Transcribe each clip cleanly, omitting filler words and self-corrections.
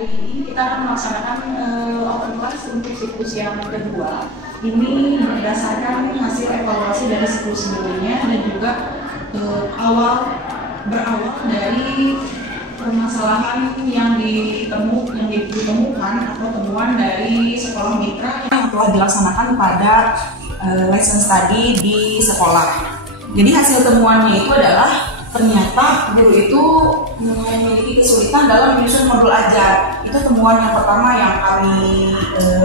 Hari ini kita akan melaksanakan open class untuk siklus yang kedua. Ini berdasarkan hasil evaluasi dari siklus sebelumnya dan juga berawal dari permasalahan yang ditemukan atau temuan dari sekolah mitra yang telah dilaksanakan pada lesson study di sekolah. Jadi hasil temuannya itu adalah ternyata guru itu memiliki kesulitan dalam menyusun modul ajar. Itu temuan yang pertama yang kami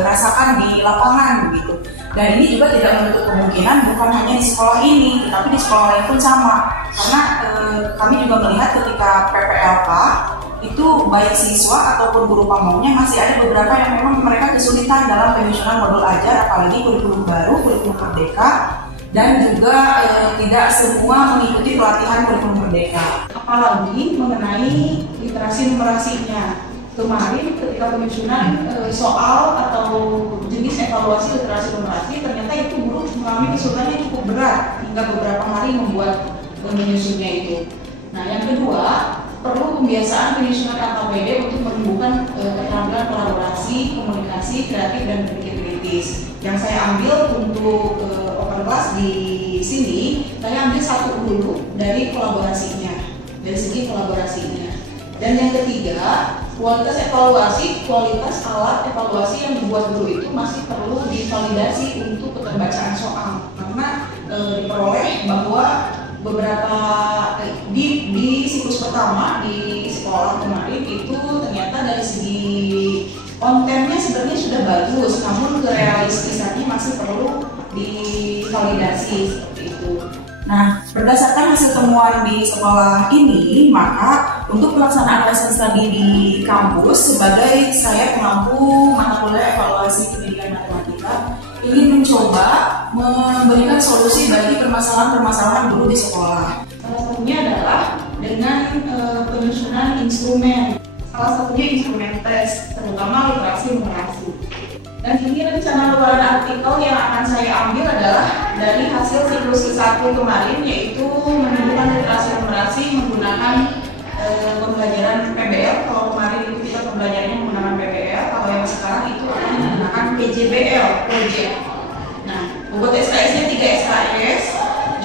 rasakan di lapangan begitu. Dan ini juga tidak menutup kemungkinan bukan hanya di sekolah ini, tapi di sekolah lain pun sama. Karena kami juga melihat ketika PPLK itu baik siswa ataupun guru pamongnya masih ada beberapa yang memang mereka kesulitan dalam penyusunan modul ajar, apalagi kurikulum baru, kurikulum merdeka. Dan juga tidak semua mengikuti pelatihan kurikulum merdeka. Apalagi mengenai literasi numerasinya. Kemarin ketika penyusunan soal atau jenis evaluasi literasi numerasi, ternyata itu guru mengalami kesulitan yang cukup berat hingga beberapa hari membuat menyusunnya itu. Nah, yang kedua, perlu pembiasaan penyusunan KKPD untuk menumbuhkan keterampilan kolaborasi, komunikasi, kreatif, dan berpikir kritis. Yang saya ambil untuk open class di sini, saya ambil satu dulu dari kolaborasinya, dari segi kolaborasinya. Dan yang ketiga, kualitas evaluasi, kualitas alat evaluasi yang dibuat guru itu masih perlu divalidasi untuk keterbacaan soal, karena diperoleh bahwa beberapa di siklus pertama di sekolah kemarin itu ternyata dari segi kontennya sebenarnya sudah bagus, namun kerealistisannya masih perlu divalidasi seperti itu. Nah, berdasarkan hasil temuan di sekolah ini, maka untuk pelaksanaan lesson study di kampus sebagai saya pengampu mata kuliah evaluasi pendidikan matematika ingin mencoba memberikan solusi bagi permasalahan-permasalahan guru di sekolah. Salah satunya adalah dengan penyusunan instrumen. Salah satunya instrumen tes, terutama literasi numerasi. Dan ini rencana luaran artikel yang akan saya ambil adalah dari hasil siklus ke-1 kemarin, yaitu menunjukkan literasi numerasi menggunakan pembelajaran PBL. Kalau kemarin itu kita pembelajarannya menggunakan PBL, kalau yang sekarang itu akan menggunakan PJBL, project. Nah, bobot SKS-nya 3 SKS,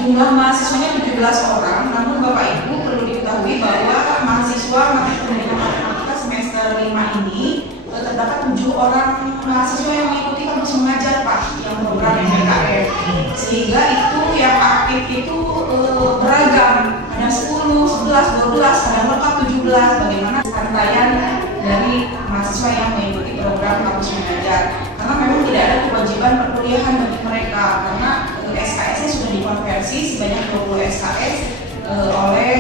jumlah mahasiswanya 17 orang, namun Bapak Ibu perlu diketahui bahwa mahasiswa matematika pendidikan matematika semester 5 ini terdapat 7 orang mahasiswa yang mengikuti kampus mengajar, Pak, yang program MPKM. Sehingga itu yang aktif itu beragam, ada 10, 11, 12, kadang lengkap 17. Bagaimana rangkaian dari mahasiswa yang mengikuti program kampus mengajar? Karena memang tidak ada kewajiban perkuliahan bagi mereka, karena SKS-nya sudah dikonversi sebanyak 20 SKS oleh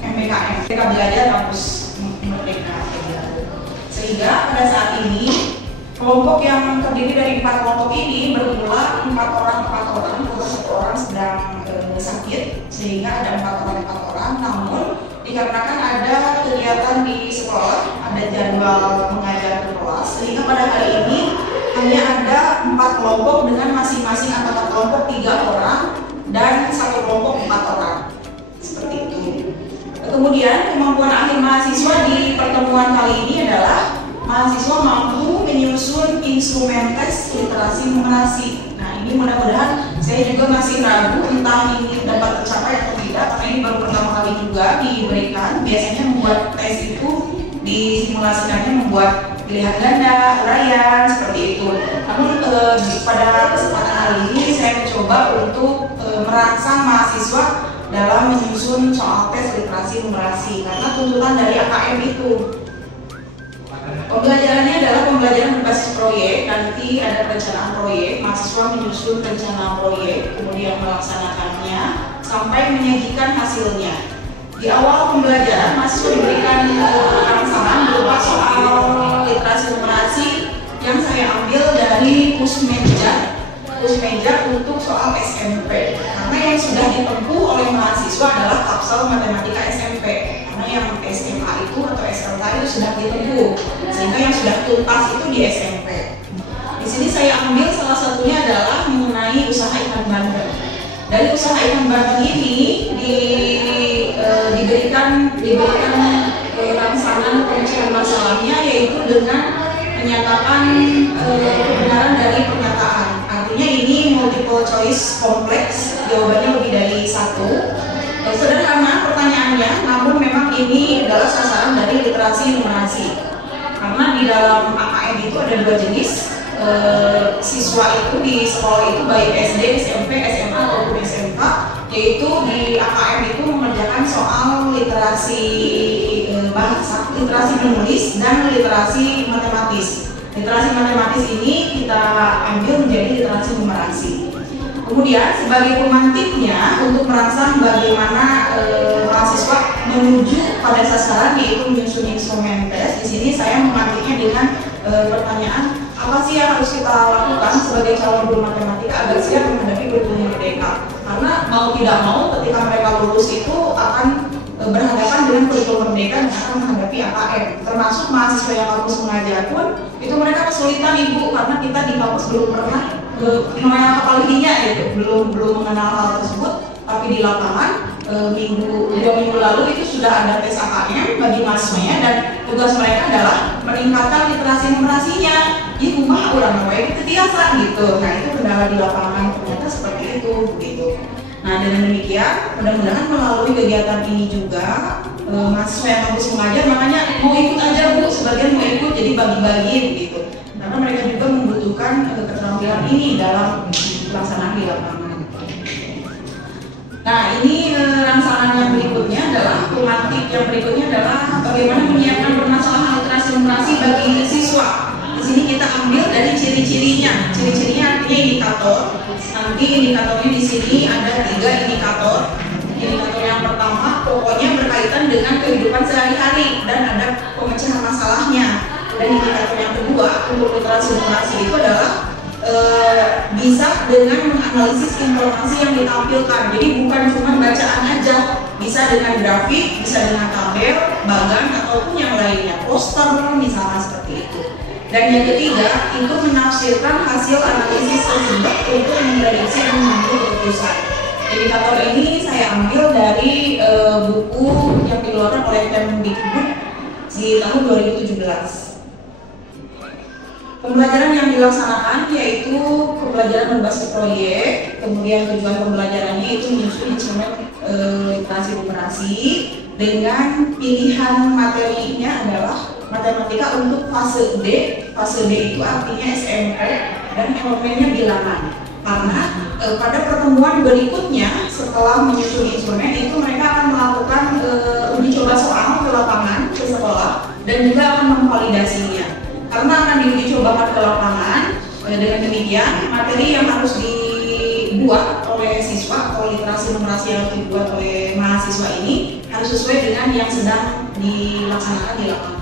MPKM. Mereka belajar kampus merdeka. Sehingga pada saat ini kelompok yang terdiri dari 4 kelompok ini bermula 4 orang, kalau 1 orang sedang sakit, sehingga ada 4 orang. Namun dikarenakan ada kegiatan di sekolah, ada jadwal mengajar di kelas, sehingga pada hari ini hanya ada 4 kelompok dengan masing-masing anggota kelompok 3 orang dan 1 kelompok 4 orang. Seperti itu. Kemudian kemampuan akhir mahasiswa di pertemuan kali ini adalah mahasiswa mampu menyusun instrumen tes literasi numerasi. Nah, ini mudah-mudahan saya juga masih ragu entah ini dapat tercapai atau tidak, karena ini baru pertama kali juga diberikan. Biasanya membuat tes itu disimulasikannya membuat pilihan ganda, uraian, seperti itu. Namun pada kesempatan kali ini saya mencoba untuk merangsang mahasiswa dalam menyusun soal tes literasi numerasi, karena tuntutan dari AKM itu. Pembelajarannya adalah pembelajaran berbasis proyek. Nanti ada perencanaan proyek, mahasiswa menyusun rencana proyek, kemudian melaksanakannya sampai menyajikan hasilnya. Di awal pembelajaran, mahasiswa diberikan rangsangan berupa soal literasi numerasi yang saya ambil dari Pusmeja untuk soal SMP. Karena yang sudah ditempuh oleh mahasiswa adalah kapsel matematika SMP. Karena yang SMA itu atau SLK itu sudah ditempuh, sehingga yang sudah tuntas itu di SMP. Di sini saya ambil salah satunya adalah mengenai usaha ikan bandeng. Dari usaha ikan bandeng ini diberikan rangsangan perencanaan masalahnya, yaitu dengan menyatakan kebenaran dari pernyataan. Artinya ini multiple choice kompleks, jawabannya lebih dari satu. Sederhana pertanyaannya, namun memang ini adalah sasaran dari literasi numerasi. Karena di dalam AKM itu ada dua jenis siswa itu di sekolah itu, baik SD, SMP, SMA ataupun SMK, yaitu di AKM itu mengerjakan soal literasi bahasa, literasi menulis, dan literasi matematis. Literasi matematis ini kita ambil menjadi literasi numerasi. Kemudian sebagai pemantiknya untuk merangsang bagaimana mahasiswa menuju pada sasaran, yaitu menyusun instrumen tes. Di sini saya memantiknya dengan pertanyaan, apa sih yang harus kita lakukan sebagai calon guru matematika agar siap menghadapi kurikulum merdeka? Karena mau tidak mau ketika mereka lulus itu akan berhadapan dengan kurikulum merdeka dan akan menghadapi AKM. Termasuk mahasiswa yang kampus mengajar pun itu mereka kesulitan Ibu, karena kita di kampus belum pernah namanya apalagi gitu, belum mengenal hal tersebut. Tapi di lapangan dua minggu lalu itu sudah ada tes AKM bagi mahasiswanya, dan tugas mereka adalah meningkatkan literasi numerasinya. Ibu mah orang baik itu biasa gitu. Nah, itu kendala di lapangan ternyata seperti itu begitu. Nah, dengan demikian mudah-mudahan melalui kegiatan ini juga mahasiswa yang kampus mengajar, makanya mau ikut aja Bu, sebagian mau ikut jadi bagi-bagi begitu. Karena mereka juga membutuhkan keterampilan ini dalam pelaksanaan di lapangan. Nah, ini rangsangan yang berikutnya adalah pemantik yang berikutnya adalah bagaimana menyiapkan permasalahan literasi numerasi bagi siswa. Di sini kita ambil dari ciri-cirinya. Ciri-cirinya artinya indikator. Nanti indikatornya di sini ada 3 indikator. Indikator yang pertama pokoknya berkaitan dengan kehidupan sehari-hari dan ada pemecahan masalahnya. Dan indikator yang kedua untuk literasi numerasi itu adalah bisa dengan menganalisis informasi yang ditampilkan. Jadi bukan cuma bacaan aja, bisa dengan grafik, bisa dengan tabel, bagan ataupun yang lainnya, poster misalnya seperti itu. Dan yang ketiga itu menafsirkan hasil analisis tersebut untuk memprediksi dan mengambil keputusan. Indikator ini saya ambil dari buku yang dikeluarkan oleh Kemdikbud di tahun 2017. Pembelajaran yang dilaksanakan yaitu pembelajaran berbasis proyek, kemudian tujuan pembelajarannya itu menyusun instrumen literasi numerasi dengan pilihan materinya adalah matematika untuk fase D. Fase D itu artinya SMP dan elemennya bilangan. Karena pada pertemuan berikutnya setelah menyusun instrumen itu mereka akan melakukan uji coba soal ke lapangan, ke sekolah, dan juga akan memvalidasinya. Karena akan diuji cobakan ke lapangan, dengan demikian materi yang harus dibuat oleh siswa atau literasi numerasi yang dibuat oleh mahasiswa ini harus sesuai dengan yang sedang dilaksanakan di lapangan.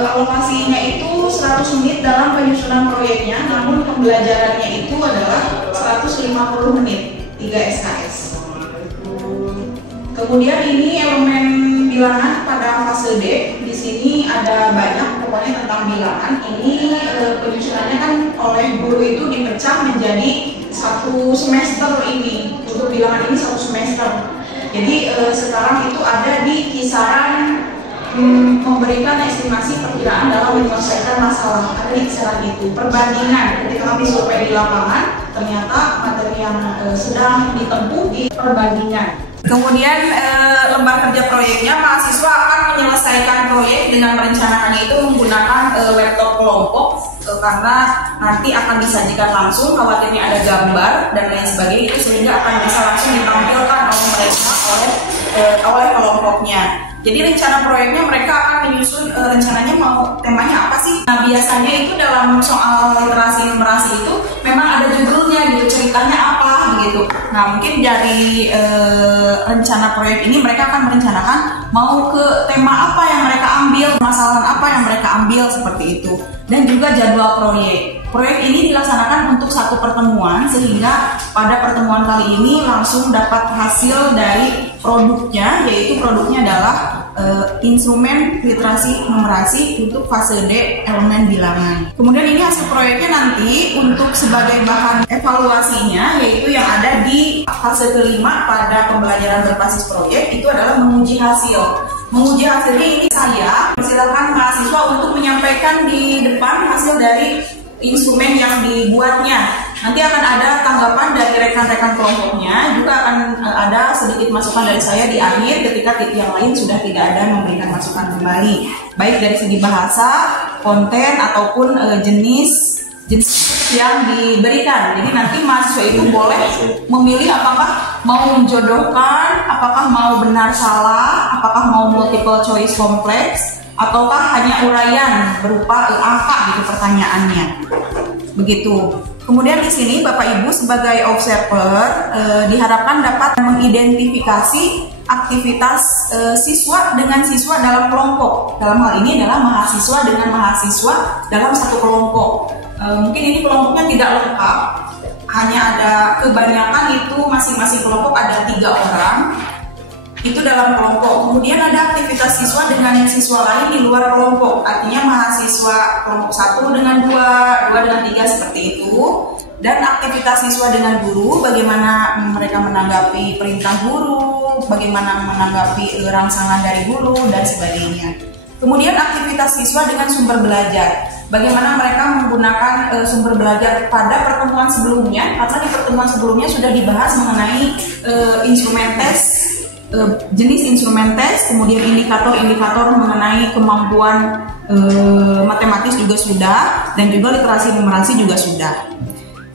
Alokasinya itu 100 menit dalam penyusunan proyeknya, namun pembelajarannya itu adalah 150 menit, 3 SKS. Kemudian ini elemen bilangan pada fase D. Di sini ada banyak pokoknya tentang bilangan. Ini penyusunannya kan oleh guru itu dipecah menjadi 1 semester ini. Untuk bilangan ini 1 semester. Jadi sekarang itu ada di kisaran memberikan estimasi perkiraan dalam menyelesaikan masalah. Ada di kisaran itu. Perbandingan ketika kami survei di lapangan, ternyata materi yang sedang ditempuh di perbandingan. Kemudian lembar kerja proyeknya, mahasiswa akan menyelesaikan proyek dengan merencanakannya itu menggunakan laptop kelompok karena nanti akan disajikan langsung, khawatirnya ada gambar dan lain sebagainya, itu sehingga akan bisa langsung ditampilkan oleh mereka oleh kelompoknya. Jadi rencana proyeknya mereka akan menyusun rencananya mau temanya apa sih? Nah, biasanya itu dalam soal literasi numerasi itu memang ada judulnya gitu, ceritanya apa begitu. Nah, mungkin dari rencana proyek ini mereka akan merencanakan mau ke tema apa yang mereka ambil, masalah apa yang mereka ambil seperti itu. Dan juga jadwal proyek. Proyek ini dilaksanakan untuk 1 pertemuan sehingga pada pertemuan kali ini langsung dapat hasil dari produknya, yaitu produknya adalah instrumen literasi numerasi untuk fase D elemen bilangan. Kemudian ini hasil proyeknya nanti untuk sebagai bahan evaluasinya, yaitu yang ada di fase kelima pada pembelajaran berbasis proyek itu adalah menguji hasil. menguji hasilnya ini saya persilakan mahasiswa untuk menyampaikan di depan hasil dari instrumen yang dibuatnya. Nanti akan ada tanggapan dari rekan-rekan kelompoknya, juga akan ada sedikit masukan dari saya di akhir ketika yang lain sudah tidak ada memberikan masukan kembali, baik dari segi bahasa, konten ataupun jenis yang diberikan. Jadi nanti mahasiswa itu boleh memilih apakah mau menjodohkan, apakah mau benar salah, apakah mau multiple choice kompleks, ataukah hanya uraian berupa angka gitu pertanyaannya. Begitu. Kemudian di sini Bapak Ibu sebagai observer diharapkan dapat mengidentifikasi aktivitas siswa dengan siswa dalam kelompok. Dalam hal ini adalah mahasiswa dengan mahasiswa dalam satu kelompok. Mungkin ini kelompoknya tidak lengkap, hanya ada kebanyakan itu masing-masing kelompok ada 3 orang. Itu dalam kelompok. Kemudian ada aktivitas siswa dengan siswa lain di luar kelompok. Artinya mahasiswa kelompok 1 dengan 2 dengan 3 seperti itu. Dan aktivitas siswa dengan guru, bagaimana mereka menanggapi perintah guru, bagaimana menanggapi rangsangan dari guru dan sebagainya. Kemudian aktivitas siswa dengan sumber belajar. Bagaimana mereka menggunakan sumber belajar pada pertemuan sebelumnya, karena di pertemuan sebelumnya sudah dibahas mengenai instrumen tes, jenis instrumen tes, kemudian indikator-indikator mengenai kemampuan matematis juga sudah, dan juga literasi numerasi juga sudah.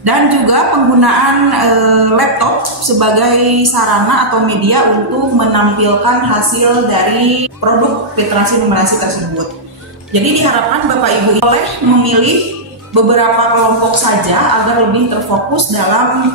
Dan juga penggunaan laptop sebagai sarana atau media untuk menampilkan hasil dari produk literasi numerasi tersebut. Jadi diharapkan Bapak Ibu boleh memilih beberapa kelompok saja agar lebih terfokus dalam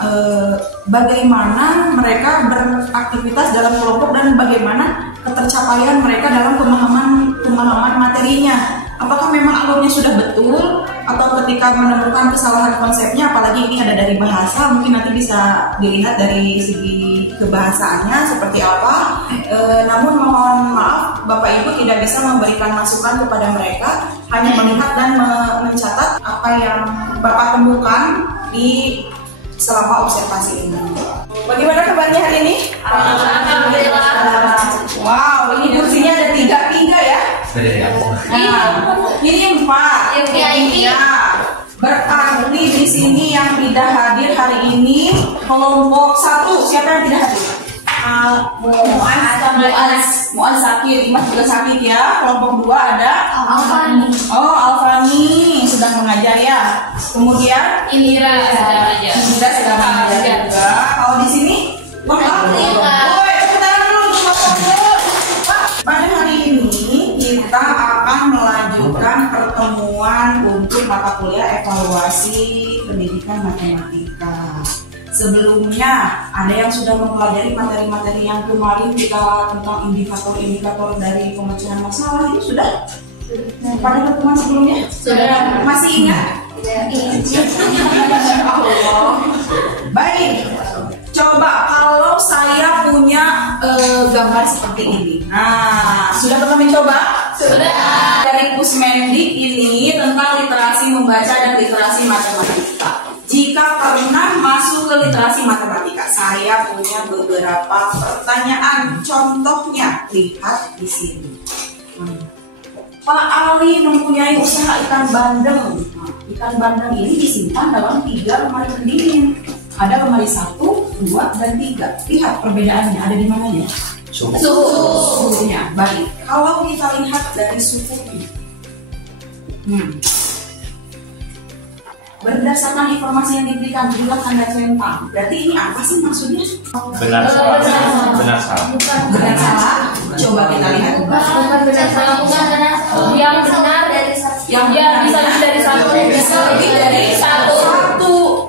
bagaimana mereka beraktivitas dalam kelompok dan bagaimana ketercapaian mereka dalam pemahaman materinya. Apakah memang alurnya sudah betul, atau ketika menemukan kesalahan konsepnya, apalagi ini ada dari bahasa, mungkin nanti bisa dilihat dari segi kebahasaannya seperti apa. Namun mohon maaf Bapak Ibu tidak bisa memberikan masukan kepada mereka, hanya melihat dan mencatat apa yang Bapak temukan di selama observasi ini. Bagaimana kabarnya hari ini? Alhamdulillah. Wow, ini kursinya ada 3 ya? Nah, ini 4. Iya. Berarti di sini yang tidak hadir hari ini kelompok 1. Siapa yang tidak hadir? Mu'an sakit, Imas juga sakit ya. Kelompok 2 ada Alfani. Oh, Alfani sedang mengajar ya. Kemudian Indira sedang mengajar juga. Kalau di sini pada hari ini kita akan melanjutkan pertemuan untuk mata kuliah evaluasi pendidikan matematika. Sebelumnya ada yang sudah mempelajari materi-materi yang kemarin kita tentang indikator-indikator dari pemecahan masalah itu sudah? Pada pertemuan sebelumnya? Sudah. Masih ingat? Allah. Baik. Coba kalau saya punya gambar seperti ini. Nah, sudah pernah mencoba? Sudah. Dari Kusmendik ini tentang literasi membaca dan literasi matematika. Jika pernah masuk ke literasi matematika, saya punya beberapa pertanyaan. Contohnya, lihat di sini. Pak Ali mempunyai usaha ikan bandeng. Nah, ikan bandeng ini disimpan dalam 3 lemari pendingin. Ada lemari 1, 2, dan 3. Lihat perbedaannya, ada di mananya? Suhunya. Baik, kalau kita lihat dari suhunya, berdasarkan informasi yang diberikan juga tanda centang. Berarti ini apa sih maksudnya? Benar salah. Benar salah. Coba kita lihat. Bukan benar salah. Yang benar dari satu. Yang bisa lebih dari satu. Bisa lebih dari satu.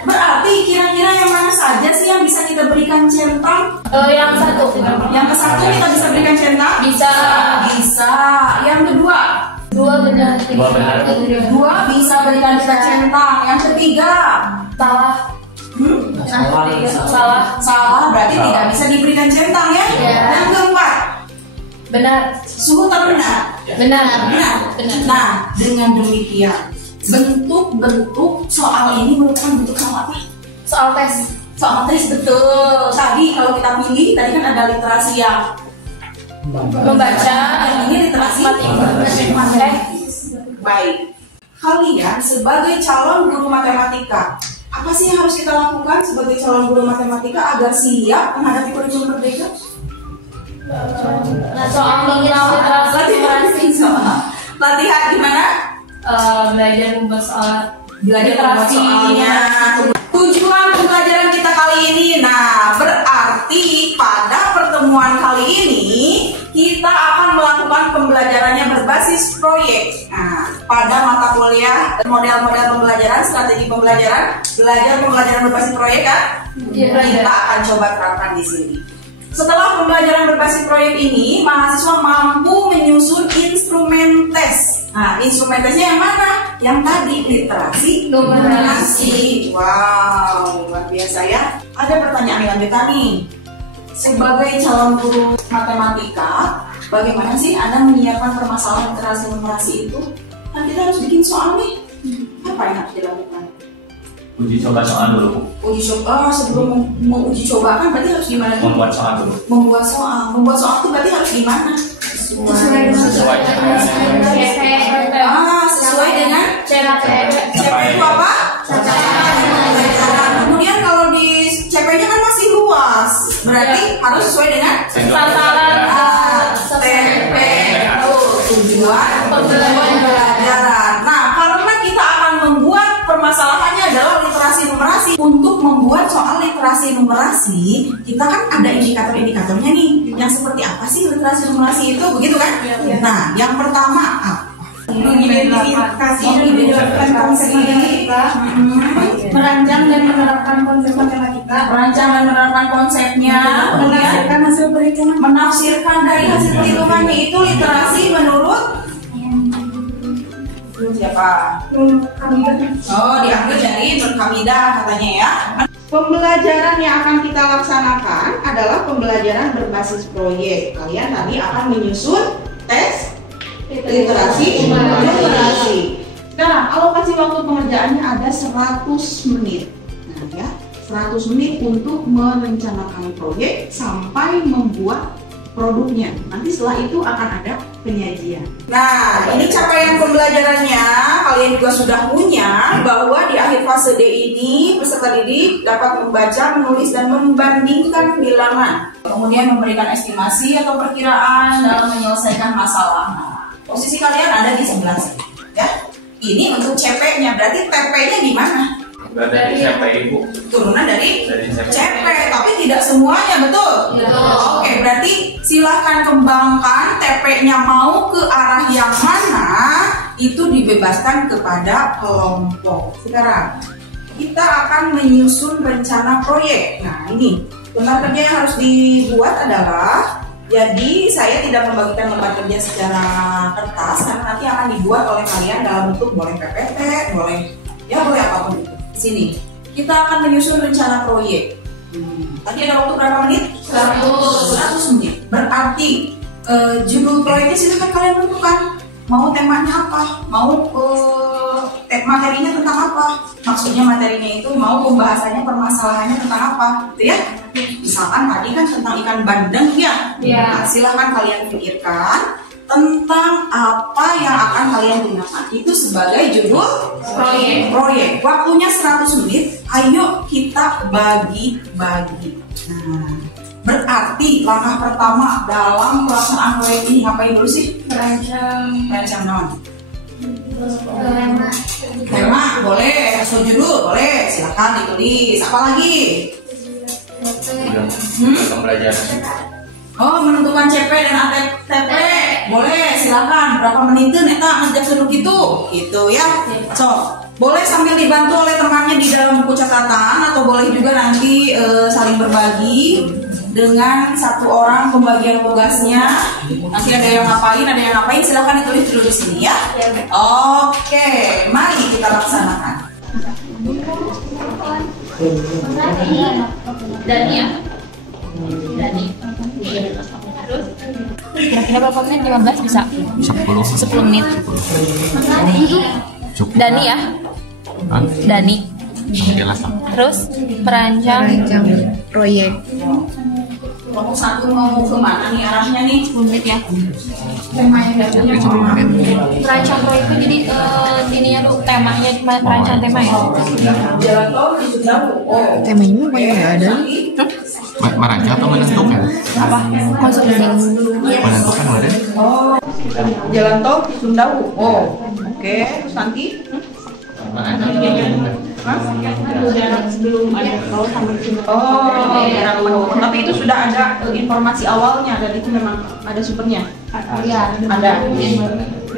Berarti kira-kira yang mana saja sih yang bisa kita berikan centang? Yang satu. Yang ke 1 kita bisa berikan centang? Bisa. Bisa. Yang kedua? 2 benar. 2 bisa berikan kita centang. Yang ketiga? Salah. Salah berarti tidak bisa diberikan centang ya? Ya. Yang keempat? Benar. Suhu terbenar? Benar. Nah, dengan demikian bentuk-bentuk soal ini merupakan bentuk soal apa? Soal tes. Soal tes, betul. Tadi kalau kita pilih, tadi kan ada literasi yang Membaca. Ini literasi matematika. Baik. Kalian sebagai calon guru matematika, apa sih yang harus kita lakukan sebagai calon guru matematika agar siap menghadapi kurikulum merdeka? Soal mengenal literasi. Latihan gimana? Belajar membuat soal. Belajar membuat soalnya. Tujuan pembelajaran kita kali ini, nah berarti pada pertemuan kali ini kita akan melakukan pembelajarannya berbasis proyek. Nah, pada mata kuliah model-model pembelajaran, strategi pembelajaran, belajar pembelajaran berbasis proyek kan? Kita akan coba terapkan di sini. Setelah pembelajaran berbasis proyek ini, mahasiswa mampu menyusun instrumen tes. Nah, instrumen tesnya yang mana? Yang tadi, literasi, numerasi. Wow, luar biasa ya. Ada pertanyaan lanjutan nih. Sebagai calon guru matematika, bagaimana sih Anda menyiapkan permasalahan literasi numerasi itu? Kan kita harus bikin soal nih. Apa yang harus dilakukan? Uji coba soal dulu. Uji coba, sebelum menguji coba kan berarti harus gimana? Membuat soal dulu. Membuat soal itu berarti harus gimana? Sesuai dengan sesuai dengan CP itu apa? Kemudian kalau di CP-nya kan masih luas, berarti harus sesuai dengan sasaran. TP tujuan pembelajaran. Nah, karena kita akan membuat permasalahannya adalah literasi numerasi. Untuk membuat soal literasi numerasi, kita kan ada indikator-indikatornya nih. Yang seperti apa sih literasi numerasi itu, begitu kan? Nah, yang pertama apa? Mengidentifikasi konsep matematika, merancang dan menerapkan konsep matematika, merancang dan menerapkan konsepnya, menafsirkan hasil perhitungan, menafsirkan dari hasil perhitungannya itu literasi menurut siapa? Oh, diambil dari Nur Hamidah katanya ya. Pembelajaran yang akan kita laksanakan adalah pembelajaran berbasis proyek. Kalian tadi akan menyusun tes literasi numerasi. Sekarang alokasi waktu pengerjaannya ada 100 menit. Nah ya, 100 menit untuk merencanakan proyek sampai membuat produknya. Nanti setelah itu akan ada penyajian. Nah, ini capaian pembelajarannya. Kalian juga sudah punya bahwa di akhir fase D ini peserta didik dapat membaca, menulis, dan membandingkan bilangan. Kemudian memberikan estimasi atau perkiraan dalam menyelesaikan masalah. Nah, posisi kalian ada di sebelah sini, ya. Ini untuk CP-nya, berarti TP-nya di mana? Dari CP Ibu. Turunan dari CP, tapi tidak semuanya, betul? Oke, berarti silahkan kembangkan TP-nya mau ke arah yang mana, itu dibebaskan kepada kelompok. Sekarang, kita akan menyusun rencana proyek. Nah, ini lembar kerja yang harus dibuat adalah, jadi saya tidak membagikan lembar kerja secara kertas karena nanti akan dibuat oleh kalian dalam bentuk boleh PPT, boleh apapun itu. Sini kita akan menyusun rencana proyek. Tadi ada waktu berapa menit? 100 menit. Berarti judul proyeknya silahkan kalian tentukan. Mau temanya apa? Mau materinya tentang apa? Maksudnya materinya itu mau pembahasannya, permasalahannya tentang apa? Gitu ya. Misalkan tadi kan tentang ikan bandeng ya. Nah, silahkan kalian pikirkan tentang apa yang akan kalian gunakan. Itu sebagai judul proyek. Waktunya 100 menit. Ayo kita bagi-bagi. Nah, berarti langkah pertama dalam pelaksanaan proyek ini ngapain dulu sih? Merancang non. Tema boleh, judul boleh, silakan ditulis. Apa lagi? Pembelajaran. Oh, menentukan CP dan ATP. Boleh, silakan. Berapa menit neta ngajak seru gitu ya. So, boleh sambil dibantu oleh temannya di dalam buku catatan atau boleh juga nanti saling berbagi dengan satu orang pembagian tugasnya. Nanti ada yang ngapain, silakan ditulis dulu di sini ya. Oke, mari kita laksanakan. Dani. Kira-kira berapa menit? 15 bisa? 10 menit. Dani ya? Dani. Terus merancang proyek. kelompok 1 mau kemana nih arahnya nih? Unik ya. Tema yang dapurnya kemana? Perancang pro itu jadi ininya tuh temanya perancang tema ya. Jalan tol di Sunda. Oh, Temanya mah banyak nggak ada. Merancang atau menentukan? Apa? Konsumsi. Menentukan kemarin. oh, jalan tol di Sunda. Oh, oke. Terus nanti? Hah? Belum ada tol sampai sini. Oh, tapi itu sudah ada informasi awalnya dan itu memang ada sumbernya. Iya. Ada.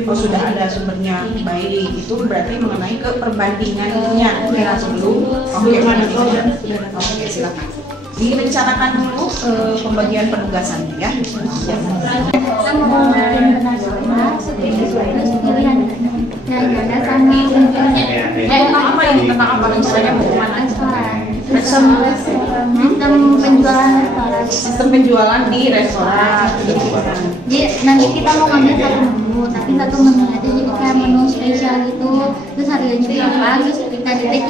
Oh, sudah ada sumbernya. Baik, itu berarti mengenai ke perbandingannya ya sebelum. Oke, silakan. Direncanakan dulu pembagian penugasannya ya. Apa ini tentang apa rencananya mau kemana? Sistem penjualan di restoran. Jadi nanti kita mau ngambil satu menu, tapi satu menu aja jadi kayak menu spesial gitu. Terus harganya berapa? Terus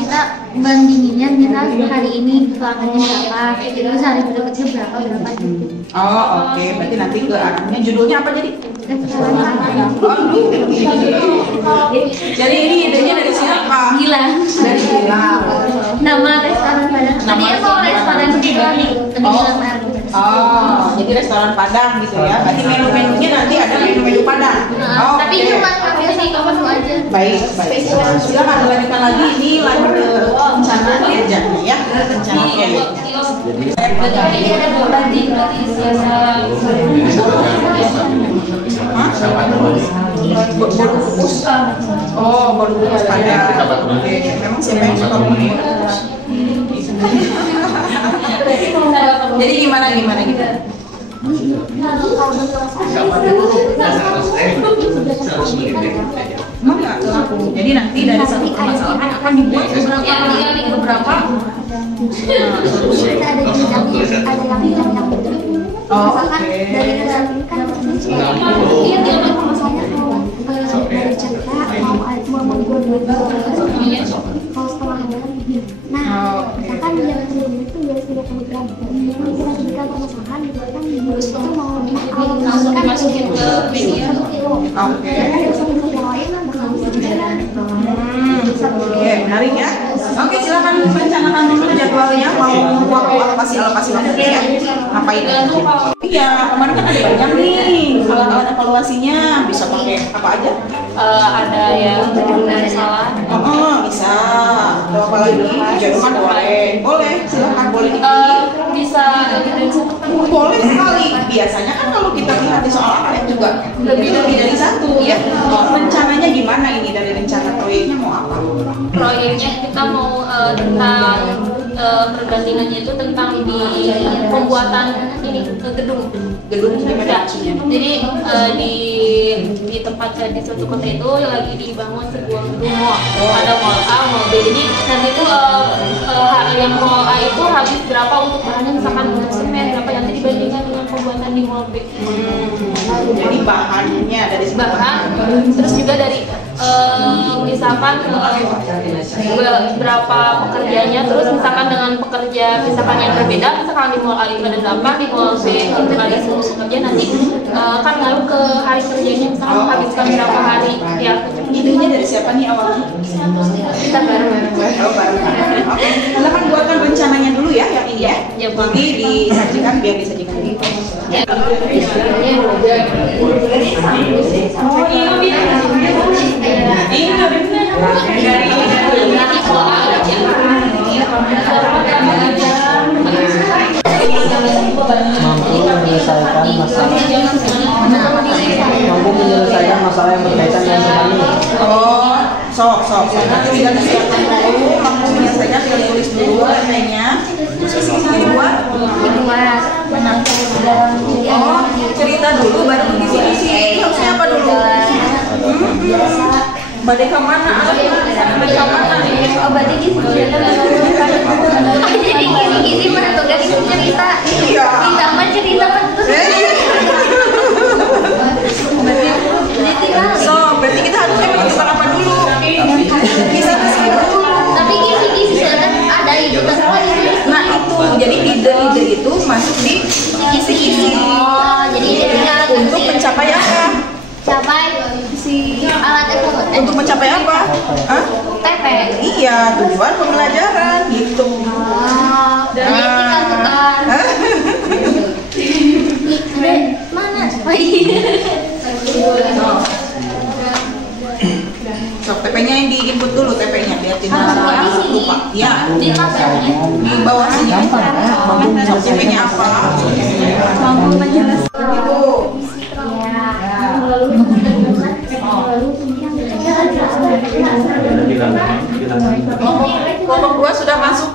kita bandinginnya misal hari ini pelanggannya berapa, terus hari berikutnya berapa gitu. Oh, oke. Berarti nanti ke arahnya judulnya apa jadi? Restoran Padang. Jadi ini idenya dari siapa? Gila. Dari Gila. Nama restoran Padang. Tadi mau restoran juga nih. Oh, jadi restoran Padang gitu ya. Berarti menu-menunya nanti ada menu-menu Padang. Oh, Tapi cuma ngambil satu menu aja. baik. Silakan dilanjutkan lagi. Ini lanjut ke rencana kerjanya ya. Rencana proyek. Jadi ada pembanding dari Baru kukus. Oh, baru kukus Padang. Oke. Memang siapa yang suka kukus? Jadi gimana gitu? Emang nggak laku. Jadi nanti dari satu permasalahan akan dibuat beberapa. Kita ada bidang, ada yang betul. Misalkan dari restoran ini kan dia tidak masalahnya kalau dari cerita mau membuat kalau setengah hari. Nah, misalkan yang sendiri itu 250 gram. Ini kita jadikan permasalahan kan itu mau langsung dimasukin ke media. 1 kilo. Dan ada satu yang lain kan bakal Oke, menarik ya. Oke, silakan rencanakan dulu jadwalnya. Mau waktu alokasi waktu ya. Ngapain? Iya, kemarin kan ada banyak nih alat-alat evaluasinya. Bisa pakai apa aja? Ada yang salah. Oh, bisa. Atau apa lagi? Jadwalkan boleh. Silakan boleh dipilih. Bisa Boleh sekali. Biasanya kan kalau kita lihat di soal AKM juga lebih dari satu ya. Rencananya gimana ini dari rencana proyeknya mau apa? proyeknya kita mau tentang perbandingannya itu tentang di pembuatan ini gedung Gimana maksudnya? jadi di tempat saya di suatu kota itu lagi dibangun sebuah gedung mall. Ada mall A, mall B. Jadi nanti itu yang mall A itu habis berapa untuk bahannya, misalkan semen berapa, nanti dibandingkan dengan pembuatan di mall B. Jadi bahannya dari Bahkan terus juga dari misalkan berapa pekerjanya, terus misalkan dengan pekerja misalkan yang berbeda, misalkan di mall A itu ada 8, di mall B itu ada 10 pekerja, nanti kan ngaruh ke hari kerjanya, misalkan menghabiskan berapa hari ya. idenya dari siapa nih awalnya? Kita bareng. Oh, baru. Oke, silakan buatkan rencananya dulu ya yang ini ya. Nanti disajikan biar disajikan di mampu menyelesaikan masalah yang berkaitan dengan ini. Oh, sok. Nanti tinggal disiapkan dulu, mampu menyelesaikan, tinggal tulis dulu namanya. Dibuat. Oh, cerita dulu baru visi. Harusnya apa dulu? Badai kemana? Badai kemana nih? Oh, berarti jadi gini menentukan itu cerita. Iya. Cerita Berarti kita harusnya menentukan apa dulu? Bisa dulu. Tapi kisi-kisi ada itu. Nah itu, jadi ide-ide itu masuk di Hah? TP. Iya, tujuan pembelajaran gitu. Dan tinggal tukar. Mana? Oh iya. Sok TP-nya yang di-input dulu TP-nya biar tidak lupa. Ya, Di tabelnya. di bawah sini aja. Sok TP-nya apa? Mampu menjelaskan. Ibu. Kelompok 2 sudah masuk.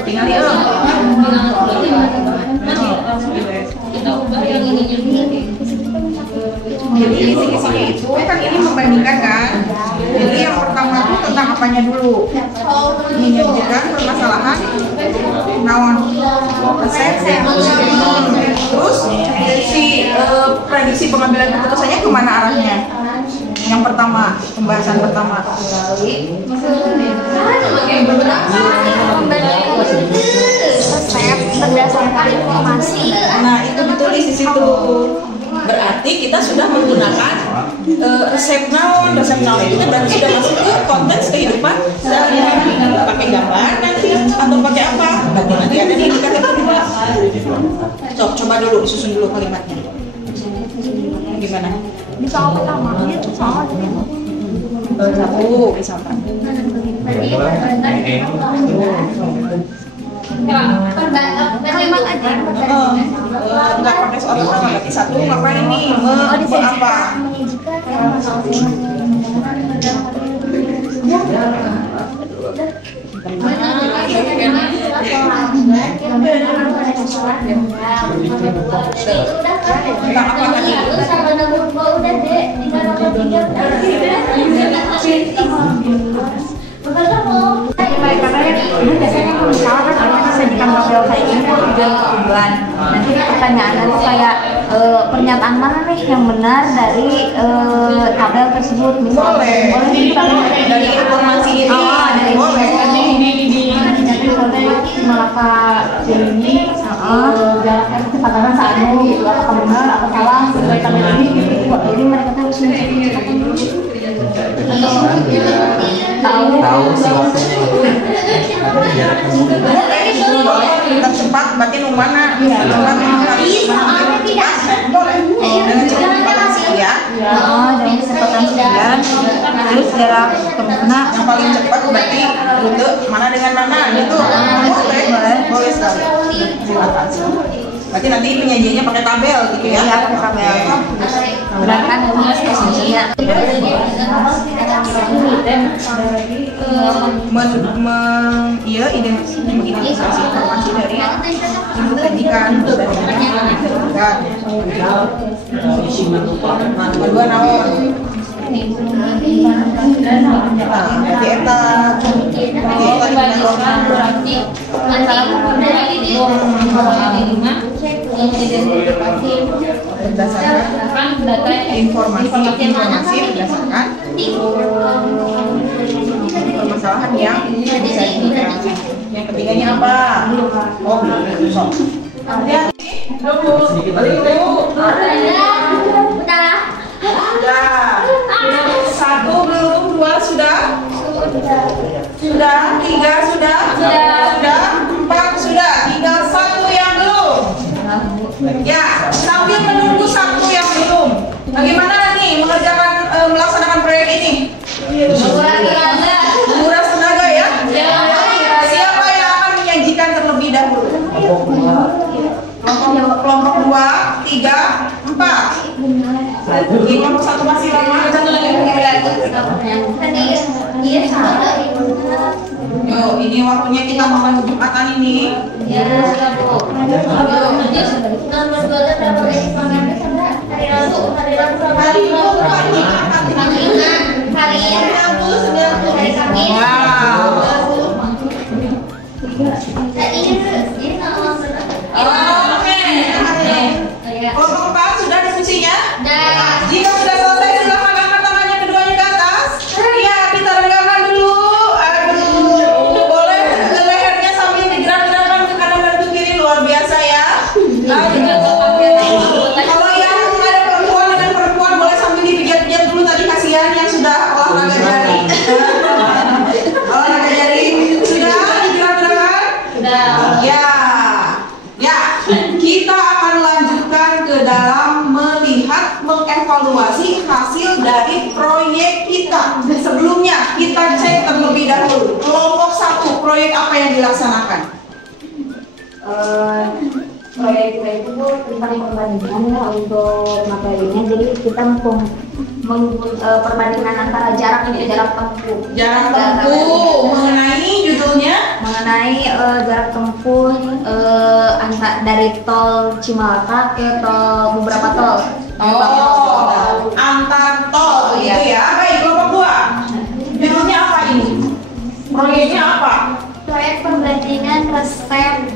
Tinggal ya. Kita ubah yang ininya. Jadi kisi-kisinya itu kan ini membandingkan kan. Jadi yang pertama itu tentang apanya dulu. Menunjukkan permasalahan naon resep. Terus si prediksi pengambilan keputusannya kemana arahnya? Yang pertama, pembahasan pertama. Resep berdasarkan informasi. Nah, itu ditulis di situ. Berarti kita sudah menggunakan resep naon itu kan berarti sudah masuk ke konteks kehidupan sehari-hari. Pakai gambar nanti atau pakai apa? Berarti nanti ada di indikator kedua. Coba dulu disusun dulu kalimatnya. Gimana? Di soal pertama, soal Satu, misalkan. kalimat aja. Enggak pakai soal pertama, berarti satu ngapain ini? Apa? Tentang apa tadi? Biasanya kalau misalnya kan ada disajikan tabel kayak gini kan tujuan. Nanti pertanyaannya tuh kayak pernyataan mana nih yang benar dari tabel tersebut. Boleh. Dari informasi ini. Dari Boleh. Malaka ini jaraknya kecepatan saatnya gitu, apakah benar atau salah sesuai tabel ini gitu. Jadi mereka tuh harus mencari tahu sih tercepat berarti nu mana? Cepat boleh. Dengan kecepatan sekian. dengan kecepatan sekian, terus jarak tempuhnya Yang paling cepat berarti rute mana dengan mana gitu. Boleh sekali. Silakan. Berarti nanti penyajiannya pakai tabel gitu ya? ya pakai tabel. Berdasarkan dengan spesifiknya. Mengidentifikasi informasi dari input pendidikan kedua naon berarti eta berdasarkan informasi berdasarkan permasalahan yang bisa diberikan. Yang ketiganya apa? Oh, sok. Sudah. Satu belum, dua sudah. Sudah, tiga sudah. Sudah, empat sudah. Tinggal satu yang belum. Ya, sambil menunggu satu yang belum. Bagaimana nih melaksanakan proyek ini? Menguras tenaga ya. Siapa yang akan menyajikan terlebih dahulu? Kelompok 2, 3, 4. Di kelompok 1 masih lama. Yuk, ini waktunya kita makan Jumatan ini. Kelompok 4 sudah diskusinya? Jika sudah selesai silahkan angkat tangannya keduanya ke atas. Iya, kita regangkan dulu. Aduh, boleh lehernya sambil digerak-gerakkan ke kanan dan ke kiri, luar biasa ya. Kalau yang ada perempuan mengevaluasi hasil dari proyek kita. Sebelumnya kita cek terlebih dahulu. Kelompok 1, proyek apa yang dilaksanakan? Proyek kita itu tentang perbandingan ya untuk materinya. Jadi kita perbandingan antara jarak tempuh. Jarak tempuh mengenai judulnya? Mengenai jarak tempuh dari tol Cimalaka ke tol beberapa tol. Oh, antar tol gitu ya. Baik, kelompok 2. Judulnya apa ini? Proyeknya apa? Proyek perbandingan resep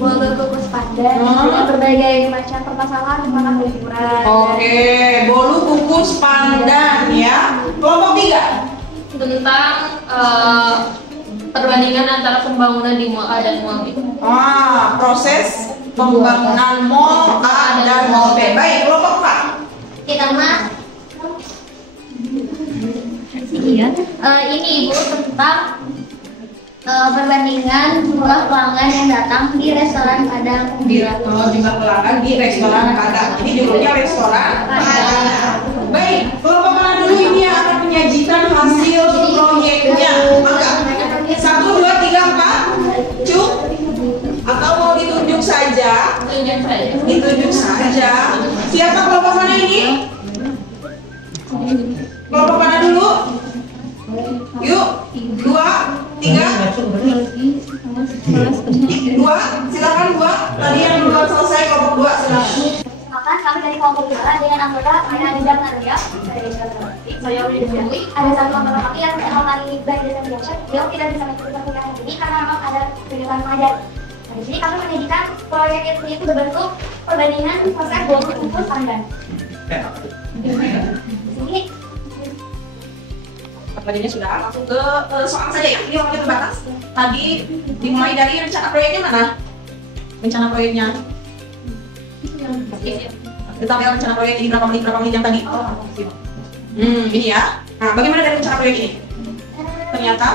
Bolu Kukus Pandan dengan berbagai macam permasalahan tentang liburan. Oke, Bolu Kukus Pandan ya. Kelompok 3. Tentang perbandingan antara pembangunan di Mall A dan Mall B. Proses pembangunan Mall A dan Mall B. Baik, kelompok 4. Kita mah iya. Ini Ibu tentang perbandingan jumlah pelanggan yang datang di restoran Padang. Jumlah pelanggan di restoran Padang. Ini judulnya restoran Padang. Baik, kelompok mana dulu ini yang akan menyajikan hasil proyeknya? Maka 1, 2, 3, 4. Cuk. Atau mau ditunjuk saja? Ditunjuk saja. Siapa kelompok mana ini? Kelompok mana dulu? Yuk, 2, 3. 2, silakan 2. Tadi yang duluan selesai, kelompok 2 silakan. Maka kami dari kelompok 2 dengan anggota saya Nida Nadia, saya Widi Dewi. Ada satu anggota kami yang mengalami baik desa biasa. Beliau tidak bisa mengikuti pernikahan ini karena memang ada kegiatan mengajar. Nah, di sini kami menyajikan proyek itu berbentuk perbandingan proses Bolu Kukus Pandan. Di sini Pertanyaannya sudah, langsung ke soal saja ya. Ini waktunya terbatas. Tadi dimulai dari rencana proyeknya mana? Rencana proyeknya? Detail rencana proyek ini berapa menit yang tadi? Ini ya. Nah, bagaimana dari rencana proyek ini? Ternyata